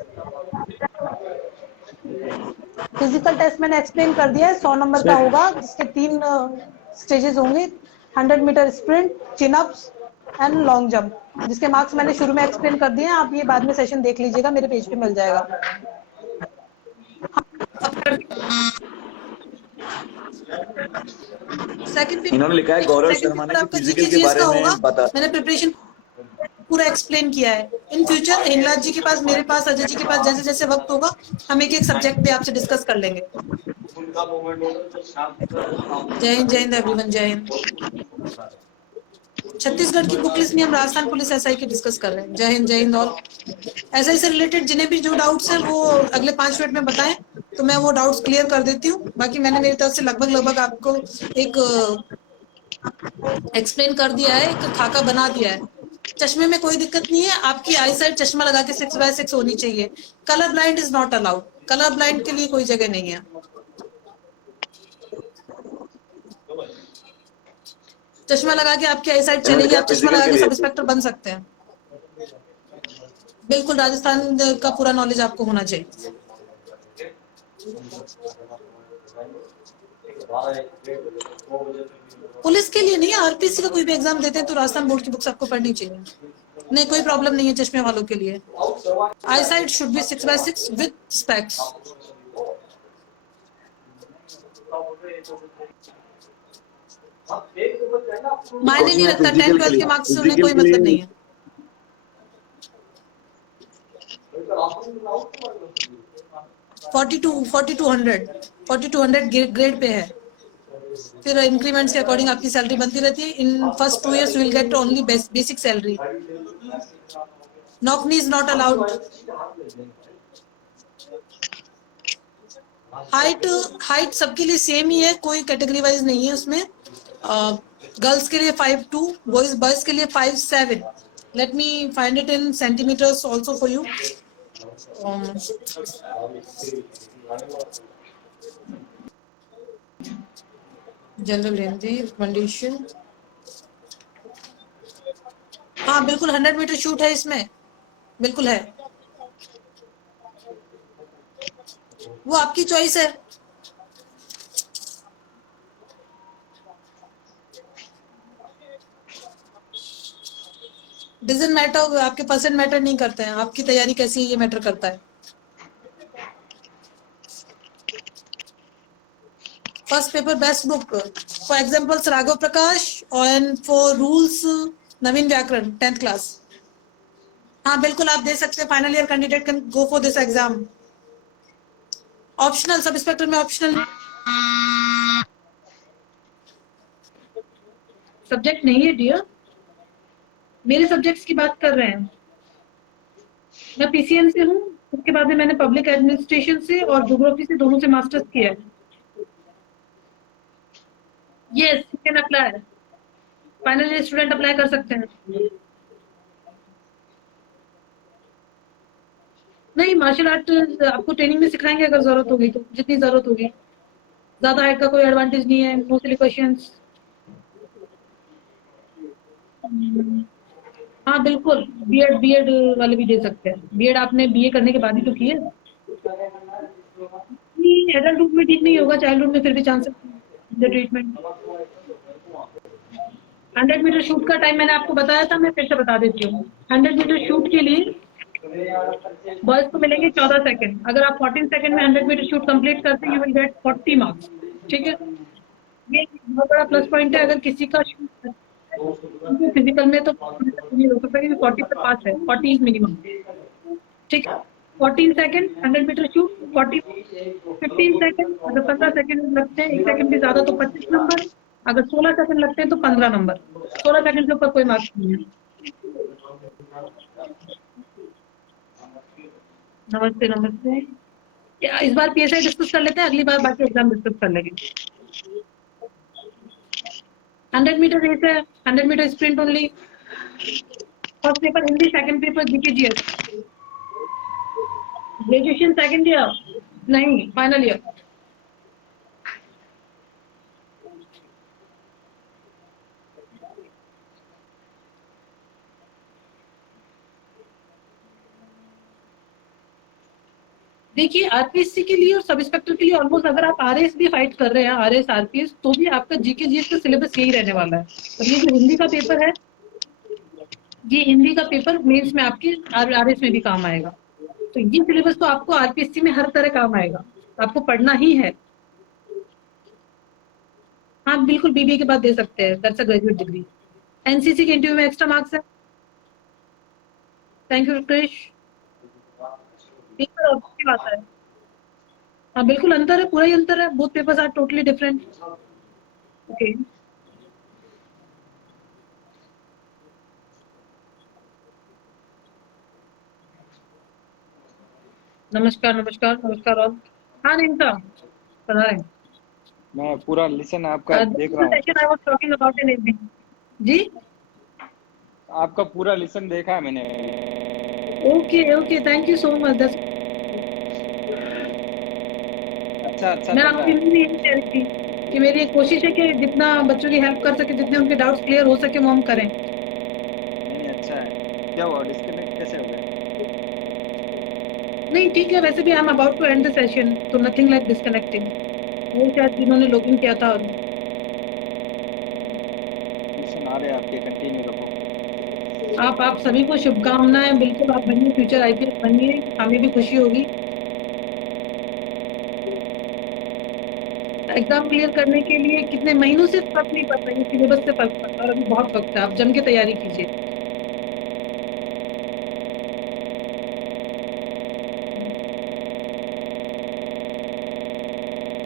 फिजिकल टेस्ट मैंने एक्सप्लेन कर दिया है। 100 नंबर का होगा जिसके 3 स्टेजेस होंगे। 100 metre sprint, chin ups and long jump, जिसके मार्क्स मैंने शुरू में एक्सप्लेन कर दिए हैं। आप ये बाद में सेशन देख लीजिएगा, मेरे पेज पे मिल जाएगा। सेकंड इन्होंने लिखा है गौरव शर्मा ने कि फिजिकल के बारे में बता। मैंने प्रिपरेशन पूरा एक्सप्लेन किया है। इन फ्यूचर हिंगलाज जी के पास, मेरे पास, अजय जी के पास जैसे जैसे वक्त होगा हम एक एक सब्जेक्ट पे आपसे डिस्कस कर लेंगे। जय हिंद एवरीवन, जय हिंद। छत्तीसगढ़ की बुक लिस्ट में हम राजस्थान पुलिस SI की डिस्कस कर रहे हैं। जय हिंद ऑल। SI से रिलेटेड जिन्हें भी जो डाउट्स हैं वो अगले 5 मिनट में बताएं तो मैं वो डाउट्स क्लियर कर देती हूँ। बाकी मैंने मेरी तरफ से लगभग आपको एक एक्सप्लेन कर दिया है, एक खाका बना दिया है। चश्मे में कोई दिक्कत नहीं है। आपकी आई साइड चश्मा लगा के 6x6 होनी चाहिए। Colour blind is not allowed. Colour blind के लिए कोई जगह नहीं है। चश्मा लगा के आपकी आई साइड चलेगी, आप चश्मा लगा के सब इंस्पेक्टर बन सकते हैं। बिल्कुल, राजस्थान का पूरा नॉलेज आपको होना चाहिए। पुलिस के लिए नहीं, RPC का कोई भी एग्जाम देते हैं तो राजस्थान बोर्ड की बुक्स आपको पढ़नी चाहिए। नहीं, कोई प्रॉब्लम नहीं है चश्मे वालों के लिए। Eyesight should be 6x6 with specs. मायने नहीं रखता, 10-12 के मार्क्स से उन्हें कोई मतलब नहीं है। $4200 ग्रेड पे है। फिर इंक्रीमेंट्स के अकॉर्डिंग आपकी सैलरी बनती रहती है। In first 2 years you will get only basic salary. Knock knee is not allowed. Height सबके लिए सेम ही है, कोई कैटेगरी वाइज नहीं है उसमें। गर्ल्स के लिए 5'2", बॉयज के लिए 5'7". Let me find it in centimetres also for you. General Hindi condition, हाँ बिल्कुल 100 मीटर शूट है इसमें। बिल्कुल है, वो आपकी चॉइस है। डजंट मैटर, आपके परसेंट मैटर नहीं करते हैं, आपकी तैयारी कैसी है ये मैटर करता है। First paper best book for example Raghav Prakash and for rules Naveen Vyakaran 10th class. हाँ बिल्कुल आप दे सकते हैं, final year candidate can go for this exam. Optional, sub inspector में ऑप्शनल सब्जेक्ट नहीं है डियर, मेरे सब्जेक्ट्स की बात कर रहे हैं। मैं पीसीएम से हूँ, उसके बाद में मैंने पब्लिक एडमिनिस्ट्रेशन से और ज्योग्राफी से, दोनों से मास्टर्स किया है। Yes you can apply, final year student apply कर सकते हैं। नहीं, मार्शल आर्ट आपको ट्रेनिंग में सिखाएंगे अगर जरूरत होगी तो, जितनी जरूरत होगी। ज्यादा हाइट का कोई एडवांटेज नहीं है, नो सिली क्वेश्चंस। हाँ बिल्कुल, बीएड वाले भी दे सकते हैं। बीएड आपने बीए करने के बाद ही तो की है। एडल्ट रूप में ठीक नहीं होगा, चाइल्ड रूप में फिर भी चांस है ट्रीटमेंट। 100 मीटर शूट का टाइम मैंने आपको बताया था, मैं फिर से बता देती हूँ। 100 मीटर शूट के लिए बॉयज को मिलेंगे 14 सेकंड। अगर आप 14 सेकंड में 100 मीटर शूट कंप्लीट करते हैं, यू विल गेट 40 मार्क्स। ठीक है, ये बहुत बड़ा प्लस पॉइंट है। अगर किसी का शूट फिजिकल में तो नहीं हो सकता, 40 पे पास है, 40 इज मिनिमम। ठीक है, 14 सेकंड 100 मीटर शूट, 40 15 सेकंड, अगर 15 सेकंड लगते हैं, 1 सेकंड भी ज्यादा तो 25 नंबर, अगर 16 सेकंड लगते हैं तो 15 नंबर। 16 सेकंड के ऊपर कोई मार्क्स नहीं है। नमस्ते नमस्ते, इस बार पीएसआई डिस्कस कर लेते हैं, अगली बार बाकी एग्जाम डिस्कस कर लेंगे। 100 मीटर रेस है, 100 metre sprint only. First paper Hindi, second paper GK GS. Graduation second year नहीं, फाइनल ईयर। देखिए आरपीएससी के लिए और सब इंस्पेक्टर के लिए ऑलमोस्ट, अगर आप आरएस भी फाइट कर रहे हैं, आरएस आरपीएस, तो भी आपका जीके जीएस का सिलेबस यही रहने वाला है। और ये जो हिंदी का पेपर है, ये हिंदी का पेपर मेंस में आपके आरएस में भी काम आएगा। तो ये सिलेबस तो आपको आरपीएससी में हर तरह काम आएगा, आपको पढ़ना ही है। हाँ बिल्कुल, बीबीए के बाद दे सकते हैं, that's a graduate degree. NCC के इंटरव्यू में एक्स्ट्रा मार्क्स है। Thank you Krish. पेपर आपकी बात है, हाँ बिल्कुल अंतर है, पूरा ही अंतर है। Both papers are totally different. Okay, नमस्कार नमस्कार नमस्कार। और हाँ निंता बता रहे हैं, मैं पूरा लिसन आपका देख रहा हूँ। Session I was talking about in every. जी आपका पूरा लिसन देखा है मैंने। Okay okay, thank you so much. अच्छा मैं चल रहा आपकी है। यही कह रही थी कि मेरी एक कोशिश है कि जितना बच्चों की हेल्प कर सके, जितने उनके डाउट्स क्लियर हो सके, वो हम करें। नहीं अच्छा है। क्या हुआ, डिस्कनेक्ट कैसे हो गया? नहीं ठीक है, वैसे भी I am about to end the session, तो नथिंग लाइक डिस्कनेक्टिंग। वो शायद जिन्होंने लॉगिन किया था। लिसन आ रहे आपके, कंटिन्यू रखो। आप सभी को शुभकामनाएं। बिल्कुल आप बनिए, फ्यूचर आईपीएस बनिए, हमें भी खुशी होगी। एग्जाम क्लियर करने के लिए कितने महीनों से फर्क नहीं पड़ता, ये सिलेबस से फर्क पड़ता है। और अभी बहुत वक्त है, आप जम के तैयारी कीजिए।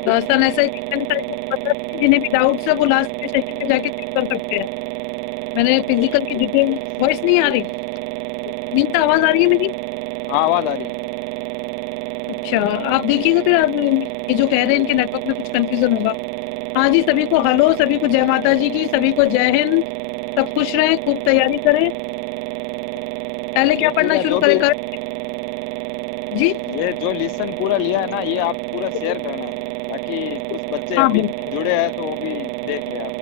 राजस्थान ऐसा जिन्हें भी डाउट्स है वो लास्ट के सेशन में जाके चेक कर सकते हैं। मैंने फिजिकल की डिटेल, वॉइस नहीं आ रही नीता, आवाज आ रही है मेरी? हाँ आवाज आ रही है। अच्छा आप देखिएगा फिर, आप ये जो कह रहे हैं इनके नेटवर्क में कुछ कंफ्यूजन होगा। हाँ जी, सभी को हेलो, सभी को जय माता जी की, सभी को जय हिंद। सब खुश रहें, खूब तैयारी करें। पहले क्या पढ़ना शुरू करें जी? ये जो लिसन पूरा लिया है ना, ये आप पूरा शेयर करना, ताकि कुछ बच्चे हाँ अभी जुड़े हैं तो वो भी देख ले आप।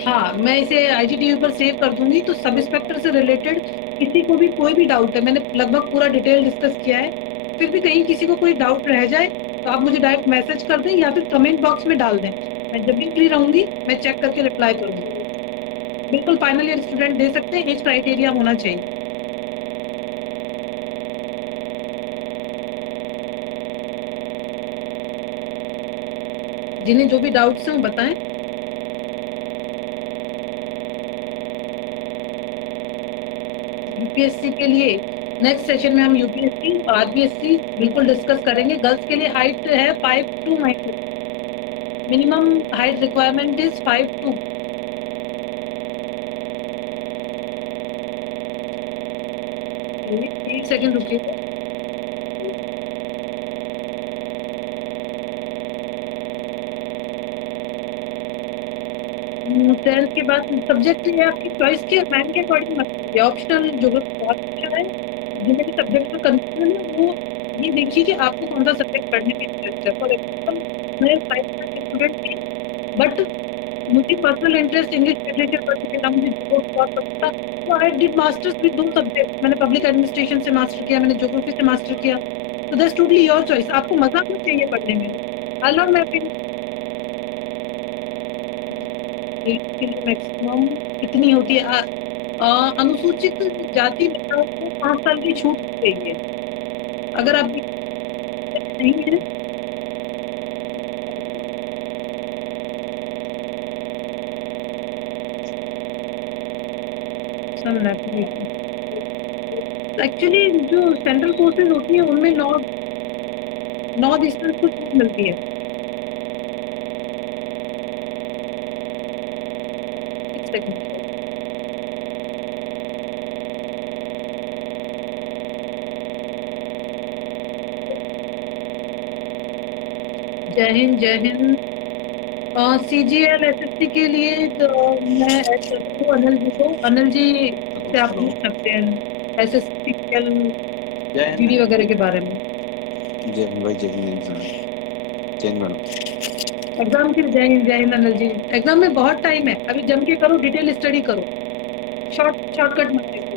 हाँ, मैं इसे आईजीटीवी पर सेव कर दूंगी, तो सब इंस्पेक्टर से रिलेटेड किसी को भी कोई भी डाउट है, मैंने लगभग पूरा डिटेल डिस्कस किया है, फिर भी कहीं किसी को कोई डाउट रह जाए तो आप मुझे डायरेक्ट मैसेज कर दें या फिर कमेंट बॉक्स में डाल दें। मैं जब भी फ्री रहूंगी मैं चेक करके रिप्लाई करूंगी। बिल्कुल फाइनल ईयर स्टूडेंट दे सकते हैं, एज क्राइटेरिया होना चाहिए। जिन्हें जो भी डाउट्स हैं वो बताएं। यूपीएससी के लिए नेक्स्ट सेशन में हम यूपीएससी और आरपीएससी बिल्कुल डिस्कस करेंगे। गर्ल्स के लिए हाइट है 5'2", मिनिमम हाइट रिक्वायरमेंट इज 5'2". एक सेकंड रुकिए। टेंथ के बाद सब्जेक्ट ये आपकी चॉइस के मैम के अकॉर्डिंग मत कीजिए। ऑप्शनल ज्योग्राफी बहुत अच्छा है, जिन्हें भी सब्जेक्ट में कंफ्यूजन है वो ये देखिए कि आपको कौन सा सब्जेक्ट पढ़ने में इंटरेस्ट है। फॉर एग्जाम्पल मैं 5 स्टूडेंट थी, बट मुझे पर्सनल इंटरेस्ट इंग्लिश लिटरेचर पढ़ने का, मुझे बहुत पसंद था, तो I did masters with 2 subject. मैंने पब्लिक एडमिनिस्ट्रेशन से मास्टर किया, मैंने ज्योग्राफी से मास्टर किया। तो दैट्स टोटली योर चॉइस, आपको मजा आना चाहिए पढ़ने में। आई लव मैपिंग मैक्सिमम कितनी होती है? अनुसूचित जाति महिलाओं को 5 साल की छूट दी गई है। अगर आप नहीं है एक्चुअली जो सेंट्रल कोर्सेज होती है उनमें नॉर्थ ईस्टर्न को छूट मिलती है। जय हिंद, जय हिंद। CGL SSC के लिए तो मैं अनिल जी को, अनिल जी से आप पूछ सकते हैं SSC GD वगैरह के बारे में। जय हिंद भाई, जय हिंद, जय हिंद मैडम। एग्जाम के जय हिंद अनिल जी। एग्जाम में बहुत टाइम है, अभी जम के करो, डिटेल स्टडी करो, शॉर्टकट मत देखो।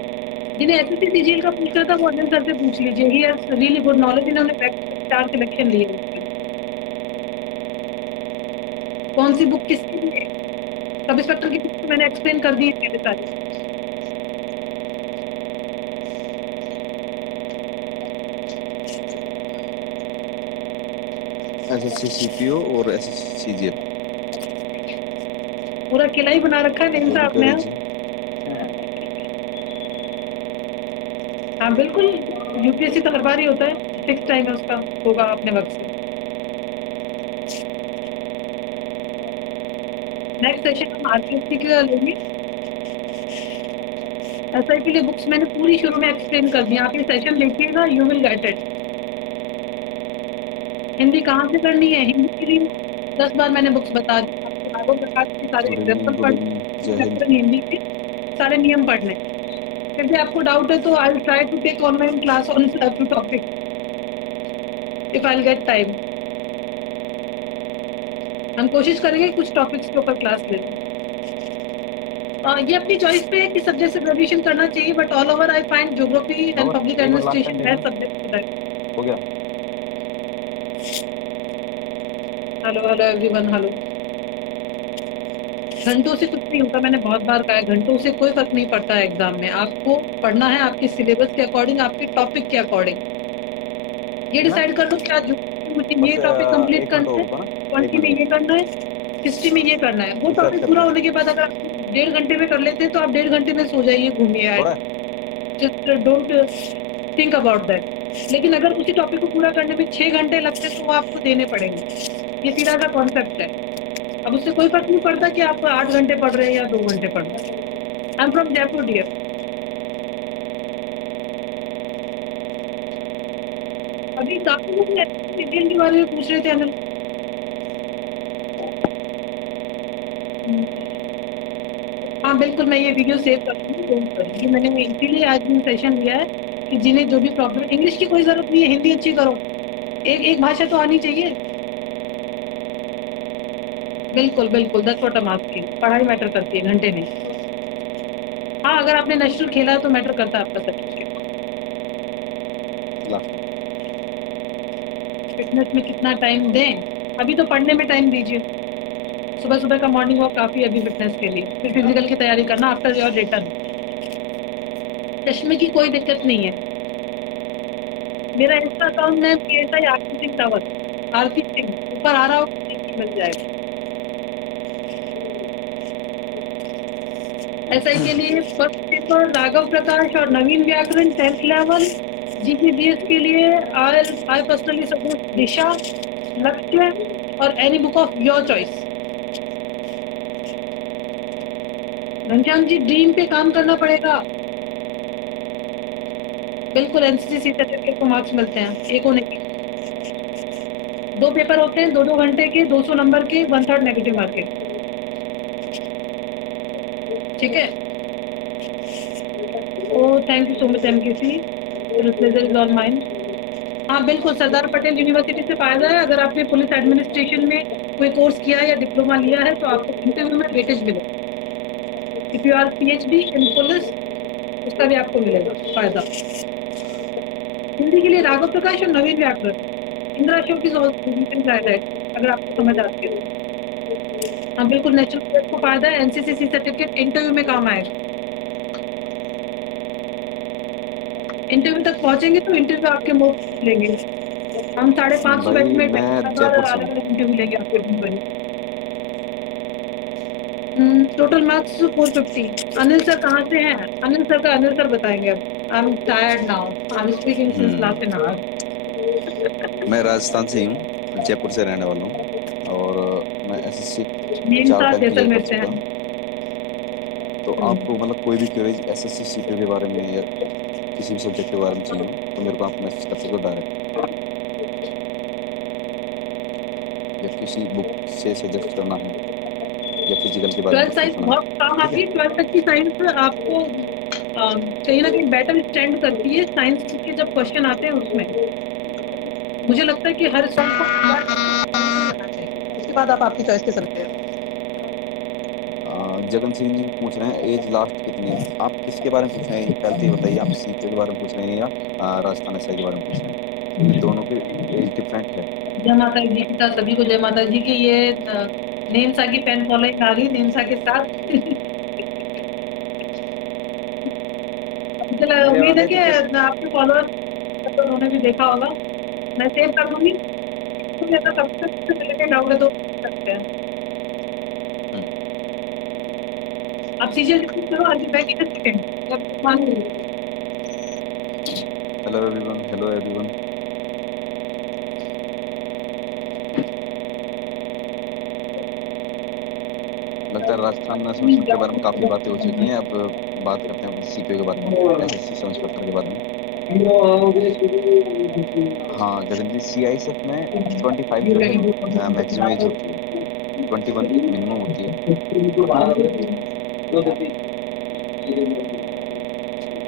जिन्हें SSC CGL का पूछना था वो अनिल सर से पूछ लीजिए, he has really good knowledge. इन्होंने बैक 4 सिलेक्शन लिए। कौन सी बुक किसकी लिए? सब इंस्पेक्टर की बुक मैंने एक्सप्लेन कर दी है सारी। SSC CPO और SSC CGL पूरा किला ही बना रखा है नहीं साहब ने। हाँ बिल्कुल, यूपीएससी तो हर बार ही होता है, फिक्स टाइम है उसका, होगा अपने वक्त से। नेक्स्ट सेशन हम आरपीएससी का लेंगे। एसआई के लिए बुक्स मैंने पूरी शुरू में एक्सप्लेन कर दी, आप ये सेशन देखिएगा, you will get it. Hindi कहाँ से करनी है? हिंदी के लिए 10 बार मैंने बुक्स बता दी, सारे एग्जाम्पल पढ़ने, हिंदी के सारे नियम पढ़ने। फिर भी आपको डाउट है तो I will try to take online class on two topic if I will get time. हम कोशिश करेंगे कुछ टॉपिक्स के ऊपर क्लास लें। ये अपनी चॉइस पे है कि सब्जेक्ट से ग्रेजुएशन करना चाहिए, but all over I find geography and public administration है सब्जेक्ट टू हो गया। Hello everyone, hello. घंटों से कुछ नहीं होता, मैंने बहुत बार कहा है, घंटों से कोई फर्क नहीं पड़ता है एग्जाम में। आपको पढ़ना है आपके सिलेबस के अकॉर्डिंग, आपके टॉपिक के अकॉर्डिंग। ये डिसाइड कर लो क्या मुझे ये टॉपिक कंप्लीट करना है, क्वांटिटी में ये करना है, हिस्ट्री में ये करना है। वो टॉपिक पूरा होने के बाद अगर आप 1.5 घंटे में कर लेते हैं तो आप 1.5 घंटे में सो जाइए, घूमिए, just don't think about that. लेकिन अगर उसी टॉपिक को पूरा करने में 6 घंटे लगते हैं तो वो आपको देने पड़ेंगे। ये सीधा सा कॉन्सेप्ट है। अब उससे कोई फर्क नहीं पड़ता कि आप 8 घंटे पढ़ रहे हैं या 2 घंटे पढ़ रहे हैं। I am from Jaipur dear. अभी काफी लोग डिटेल के बारे में पूछ रहे थे अनिल। हाँ बिल्कुल, मैं ये वीडियो सेव करूँगी। मैंने इसीलिए आज भी सेशन लिया है कि जिन्हें जो भी प्रॉब्लम, इंग्लिश की कोई जरूरत नहीं है, हिंदी अच्छी करो, एक भाषा तो आनी चाहिए। बिल्कुल बिल्कुल, that's what I am asking. पढ़ाई मैटर करती है, घंटे नहीं। हाँ, अगर आपने नेशनल खेला है तो मैटर करता है आपका सर्टिफिकेट। फिटनेस में कितना टाइम दें? अभी तो पढ़ने में टाइम दीजिए। सुबह सुबह का मॉर्निंग वॉक काफी है अभी फिटनेस के लिए, फिर फिजिकल की तैयारी करना आफ्टर योर रिटर्न। चश्मे की कोई दिक्कत नहीं है। मेरा इंस्टा अकाउंट में PSI आरती सिंह रावत, आरती सिंह ऊपर आ रहा हो मिल जाएगा। SI के लिए फर्स्ट पेपर राघव प्रकाश और नवीन व्याकरण 10th लेवल। GPGS के लिए I personally suggest Disha, Lakshya और any book of your choice. Ghanshyam ji dream पे काम करना पड़ेगा। बिल्कुल NCC सर्टिफिकेट को मार्क्स मिलते हैं एक होने के। 2 पेपर होते हैं 2-2 घंटे के, 200 नंबर के, 1/3 नेगेटिव मार्किंग। ठीक है। Oh thank you so much MKC, pleasure is all mine. हाँ बिल्कुल, सरदार पटेल यूनिवर्सिटी से फायदा है। अगर आपने पुलिस एडमिनिस्ट्रेशन में कोई कोर्स किया है या डिप्लोमा लिया है तो आपको इंटरव्यू में वेटेज मिलेगा। If you are PhD in police, उसका भी आपको मिलेगा फायदा। हिंदी के लिए राघव प्रकाश और नवीन व्याकरण, इंदिरा अशोक इज ऑल्सो अगर आपको समझ आती है। हाँ बिल्कुल, नेशनल पुलिस को फायदा है। NCCC सर्टिफिकेट इंटरव्यू में काम आएगा। इंटरव्यू तक पहुंचेंगे तो इंटरव्यू आपके मुफ्त लेंगे हम। 550 भाई बैच में मैं जयपुर से हूँ। अलग इंटरव्यू लेंगे आपके। Total marks 450। अनिल सर कहाँ से हैं? अनिल सर बताएंगे। अब I am tired now, I am speaking since last an hour. मैं राजस्थान से ही हूँ, जयपुर से रहने वाला हूँ, और मैं SSC मेन 4 साथ टाइम क्लियर जैसलमेर कर से चुका हैं। हूँ। तो आपको मतलब कोई भी क्वेरीज SSC CP के बारे में या किसी भी सब्जेक्ट के बारे में चाहिए तो मेरे को आप मैसेज कर सकते हो डायरेक्ट, या किसी बुक से सजेस्ट करना है या फिजिकल के बारे में 12th कुछ साइंस पूछना बहुत है। काम ठीक आती है। है। 12th तक की साइंस आपको कहीं ना कहीं बेटर स्टैंड करती है। साइंस के जब क्वेश्चन आते हैं उसमें मुझे लगता है कि हर स्टूडेंट को करना चाहिए। उसके बाद आप आपकी चॉइस के सकते हैं। जगन सिंह जी पूछ रहे हैं एज लास्ट कितनी है। आप किसके बारे में पूछ रहे हैं पहले तो ये बताइए, आप CP के बारे में पूछ रहे हैं या राजस्थान SI के बारे में पूछ रहे हैं, क्योंकि दोनों के एज डिफरेंट है। जय माता जी का सभी को, जय माता जी की। ये नेमसा की फैन फॉलोइंग आ रही नेमसा के साथ। मुझे उम्मीद है कि आपके फॉलोअर्स उन्होंने भी देखा होगा। मैं सेव कर दूंगी। तो मेरा सबसे रिलेटेड डाउट है तो पूछ सकते हैं आप। सीजन करो, आज बैक इन सेकंड मान लीजिए। Hello everyone, hello everyone. लगता है राजस्थान में संस्कृत के बारे में काफी बातें हो चुकी हैं। अब बात करते हैं CPO के बारे में, SSC सब इंस्पेक्टर के बारे में। हाँ गगन जी, CISF में 25 जो है मैक्सिमम एज होती है, 21 मिनिमम होती है।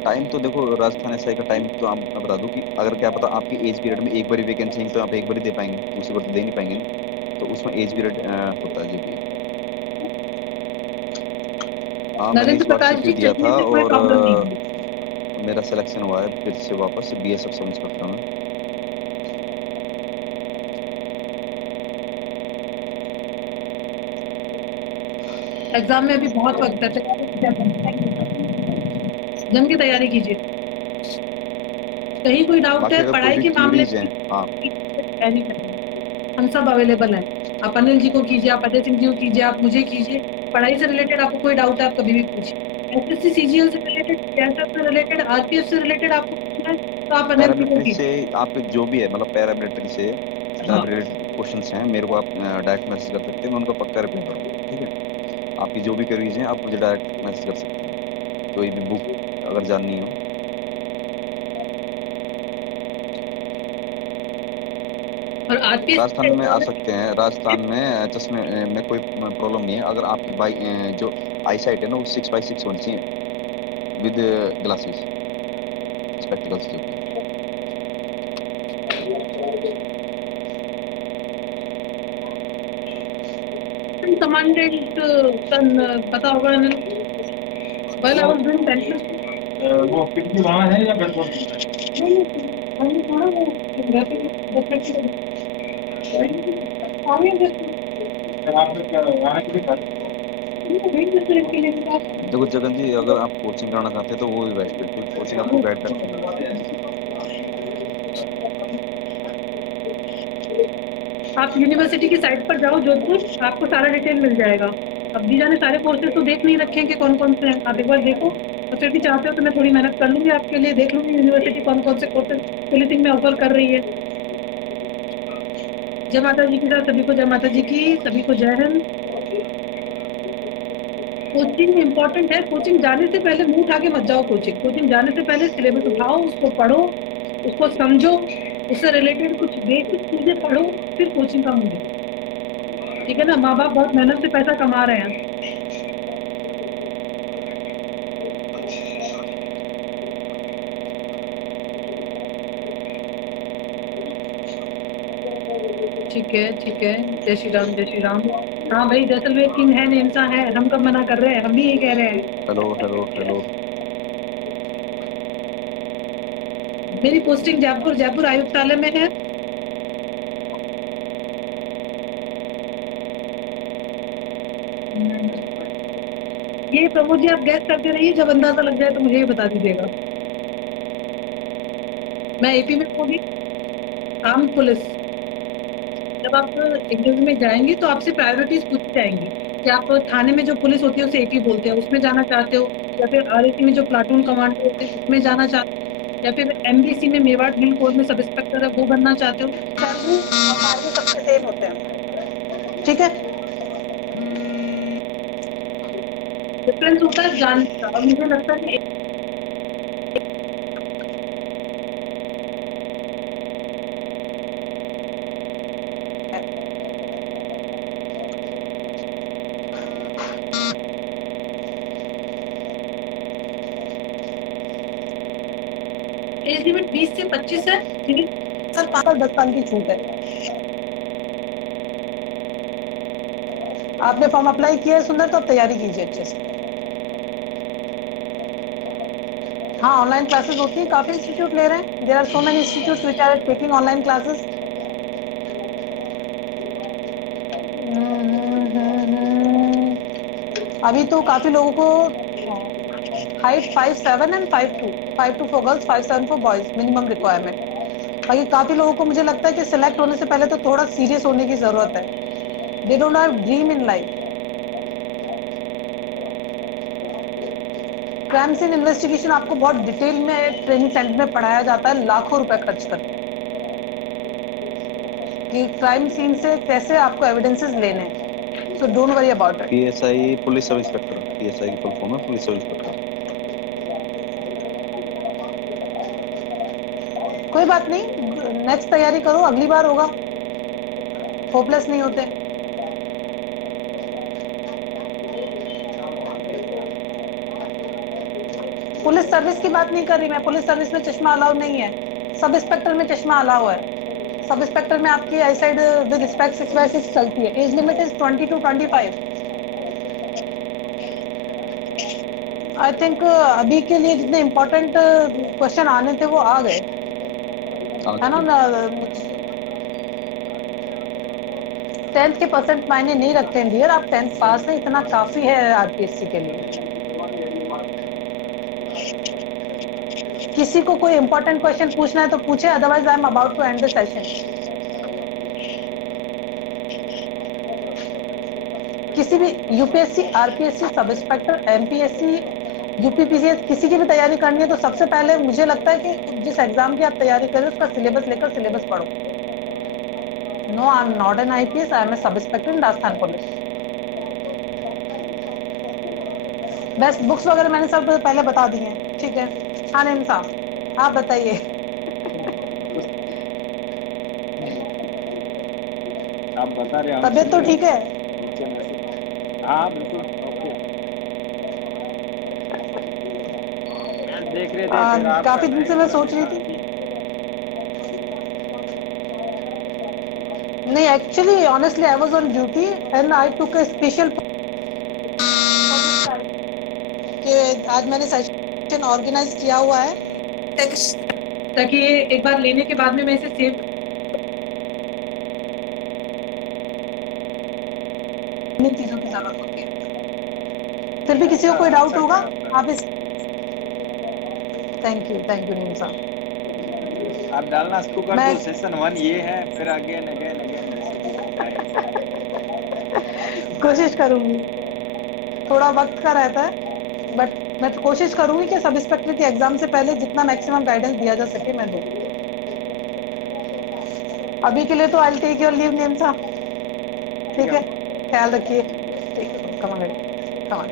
टाइम तो देखो, राजस्थान SI का टाइम तो आप मैं बता दूं कि अगर क्या पता आपकी एज पीरियड में एक बार वैकेंसी है तो आप एक बार ही दे पाएंगे, दूसरी बार तो दे नहीं पाएंगे ना। तो उसमें एज पीरियड होता है जी। हाँ मैंने इस नरेंद्र बार प्रकाश CPO जी दिया चटनी था से कोई और प्रॉब्लम नहीं है। मेरा सिलेक्शन हुआ है फिर से वापस BSF सब इंस्पेक्टर में। एग्जाम में अभी बहुत वक्त है, जम की तैयारी कीजिए। कहीं कोई डाउट बाकी है अगर कोई पढ़ाई भी के मामले क्यूरीज हैं, हाँ में, हम सब अवेलेबल हैं। आप अनिल जी को कीजिए, आप अजय सिंह जी को कीजिए, आप मुझे कीजिए। पढ़ाई से रिलेटेड आपको कोई डाउट है आप कभी भी पूछिए। SSC CGL से रिलेटेड, CSF से रिलेटेड, RPF से रिलेटेड आपको पूछना है तो आप अनिल जी को पैरामिलिट्री से कीजिए। आपके जो भी है मतलब पैरामिलिट्री से रिलेटेड क्वेश्चंस हैं मेरे को आप डायरेक्ट मैसेज कर सकते हैं, मैं उनका पक्का रिप्लाई करूँगा। ठीक है, आपकी जो भी क्वेरीज हैं आप मुझे डायरेक्ट मैसेज कर सकते हैं, कोई भी बुक अगर जाननी हो। और RPF राजस्थान में आ सकते हैं, राजस्थान में चश्मे में कोई प्रॉब्लम नहीं है। अगर आपकी जो आई साइट है ना वो 6/6 होनी चाहिए विद ग्लासेस, स्पेक्टिकल्स जो होते हैं। कमांडेंट सन पता होगा Anil, While I was doing 10 plus वो पिछली वहाँ है या पेट्रोल पंप है? नहीं हमने थोड़ा वो घर पे 10 मिनट के आगे फिर आपने क्या आने के लिए कहा? 10 मिनट के लिए देखो जगन जी, अगर आप कोचिंग कराना चाहते हैं तो वो भी बेस्ट है, क्योंकि कोचिंग आपको गाइड करती है। आप यूनिवर्सिटी की साइट पर जाओ जोधपुर, आपको सारा डिटेल मिल जाएगा। अब दीजा ने सारे कोर्सेज तो देख नहीं रखे हैं कि कौन कौन से हैं, आप एक बार देखो और फिर भी चाहते हो तो मैं थोड़ी मेहनत कर लूंगी आपके लिए, देख लूंगी यूनिवर्सिटी कौन कौन से कोर्सेज फिलिंग में ऑफर कर रही है। जय माता जी की साथ सभी को जय माता जी की, सभी को जय हिंद। कोचिंग इम्पोर्टेंट है, कोचिंग जाने से पहले मुंह उठा के मत जाओ कोचिंग जाने से पहले सिलेबस उठाओ, उसको पढ़ो, उसको समझो, उससे रिलेटेड कुछ बेसिक चीजें पढ़ो, फिर कोचिंग का मुंह देखो। ठीक है ना, माँ बाप बहुत मेहनत से पैसा कमा रहे हैं। ठीक है जय श्री राम जय श्री राम। हाँ भाई, जैसलमेर किंग है, नेमसा है, हम कब मना कर रहे हैं, हम भी यही कह रहे हैं। Hello hello hello. मेरी पोस्टिंग जयपुर आयुक्तालय में है। ये प्रमोद जी आप गैस करते रहिए, जब अंदाजा लग जाए तो मुझे भी बता दीजिएगा। मैं एपी में होगी, आर्म पुलिस। जब आप इंटरव्यू में जाएंगी तो आपसे प्रायोरिटीज पूछी जाएंगी कि आप थाने में जो पुलिस होती है उसे एपी बोलते हैं, उसमें जाना चाहते हो, या फिर आरएसी में जो प्लाटून कमांडर होते हैं उसमें जाना चाहते हो, या फिर एमबीसी में मेवाड़ हिल कोर में सब इंस्पेक्टर है वो बनना चाहते हो। सैलरी और मार्जिन सबके सेम होते हैं। ठीक है, डिफरेंस होता है जानने का, और मुझे लगता है कि एज लिमिट 20 से 25 है, सर 10 साल की छूट है। आपने फॉर्म अप्लाई किया है सुंदर, तो आप तैयारी कीजिए अच्छे से। हाँ, ऑनलाइन क्लासेस होती है, काफी इंस्टीट्यूट ले रहे हैं। There are so many institutes which are taking online classes. अभी तो काफी लोगों को height 5'7" and 5'2", 5'2" for girls, 5'7" for boys minimum requirement. बाकी काफी लोगों को मुझे लगता है कि सिलेक्ट होने से पहले तो थोड़ा सीरियस होने की जरूरत है। They don't have dream in life. Crime scene investigation आपको बहुत डिटेल में ट्रेनिंग सेंटर में पढ़ाया जाता है, लाखों रुपए खर्च कर, कि क्राइम सीन से कैसे आपको एविडेंसेस लेने हैं। So don't worry about it. PSI police sub inspector, PSI की फुल फॉर्म है पुलिस सब इंस्पेक्टर। कोई बात नहीं, नेक्स्ट तैयारी करो, अगली बार होगा, होपलेस नहीं होते। पुलिस सर्विस की बात नहीं कर रही मैं, पुलिस सर्विस में चश्मा अलाउ नहीं है, सब इंस्पेक्टर में चश्मा अलाउ है। सब इंस्पेक्टर में आपकी आई साइड विद स्पेक्स 6/6 चलती है। Age limit is 20 to 25। I think अभी के लिए जितने इम्पोर्टेंट क्वेश्चन आने थे वो आ गए, है ना। 10th के परसेंट मायने नहीं रखते हैं डियर, आप 10th पास है, इतना काफी है आरपीएससी के लिए। किसी को कोई इंपॉर्टेंट क्वेश्चन पूछना है तो पूछे, otherwise I am about to end the session. किसी भी UPSC, RPSC, sub inspector, MPSC, UPPCS, किसी की भी तैयारी करनी है तो सबसे पहले मुझे लगता है कि जिस एग्जाम की आप तैयारी करें उसका सिलेबस लेकर सिलेबस पढ़ो। No, I am not an IPS, I am a sub inspector in Rajasthan police. Best books वगैरह मैंने सब पहले बता दी हैं। ठीक है, हाँ नेम साहब आप बताइए। आप बता रहे हैं, तबीयत तो ठीक है? हाँ बिल्कुल ओके। देख रहे थे फिर आप काफी दिन से मैं सोच रही थी। नहीं, actually honestly I was on duty and I took a special कि आज मैंने सेशन ऑर्गेनाइज किया हुआ है ताकि ये एक बार लेने के बाद में मैं इसे सेव चीजों की जरूरत होती है। फिर भी किसी को कोई डाउट होगा आप इस थैंक यू नीम साहब। आप डालना शुरू कर मैं दो, सेशन 1 ये है, फिर अगेन जैसे भी कोशिश करूंगी, थोड़ा वक्त का रहता है बट मैं कोशिश करूंगी कि सब इंस्पेक्टर के एग्जाम से पहले जितना मैक्सिमम गाइडेंस दिया जा सके मैं दूं। अभी के लिए तो आई टेक योर लीव नीम साहब, ठीक है, ख्याल रखिए, ठीक है, कम ऑन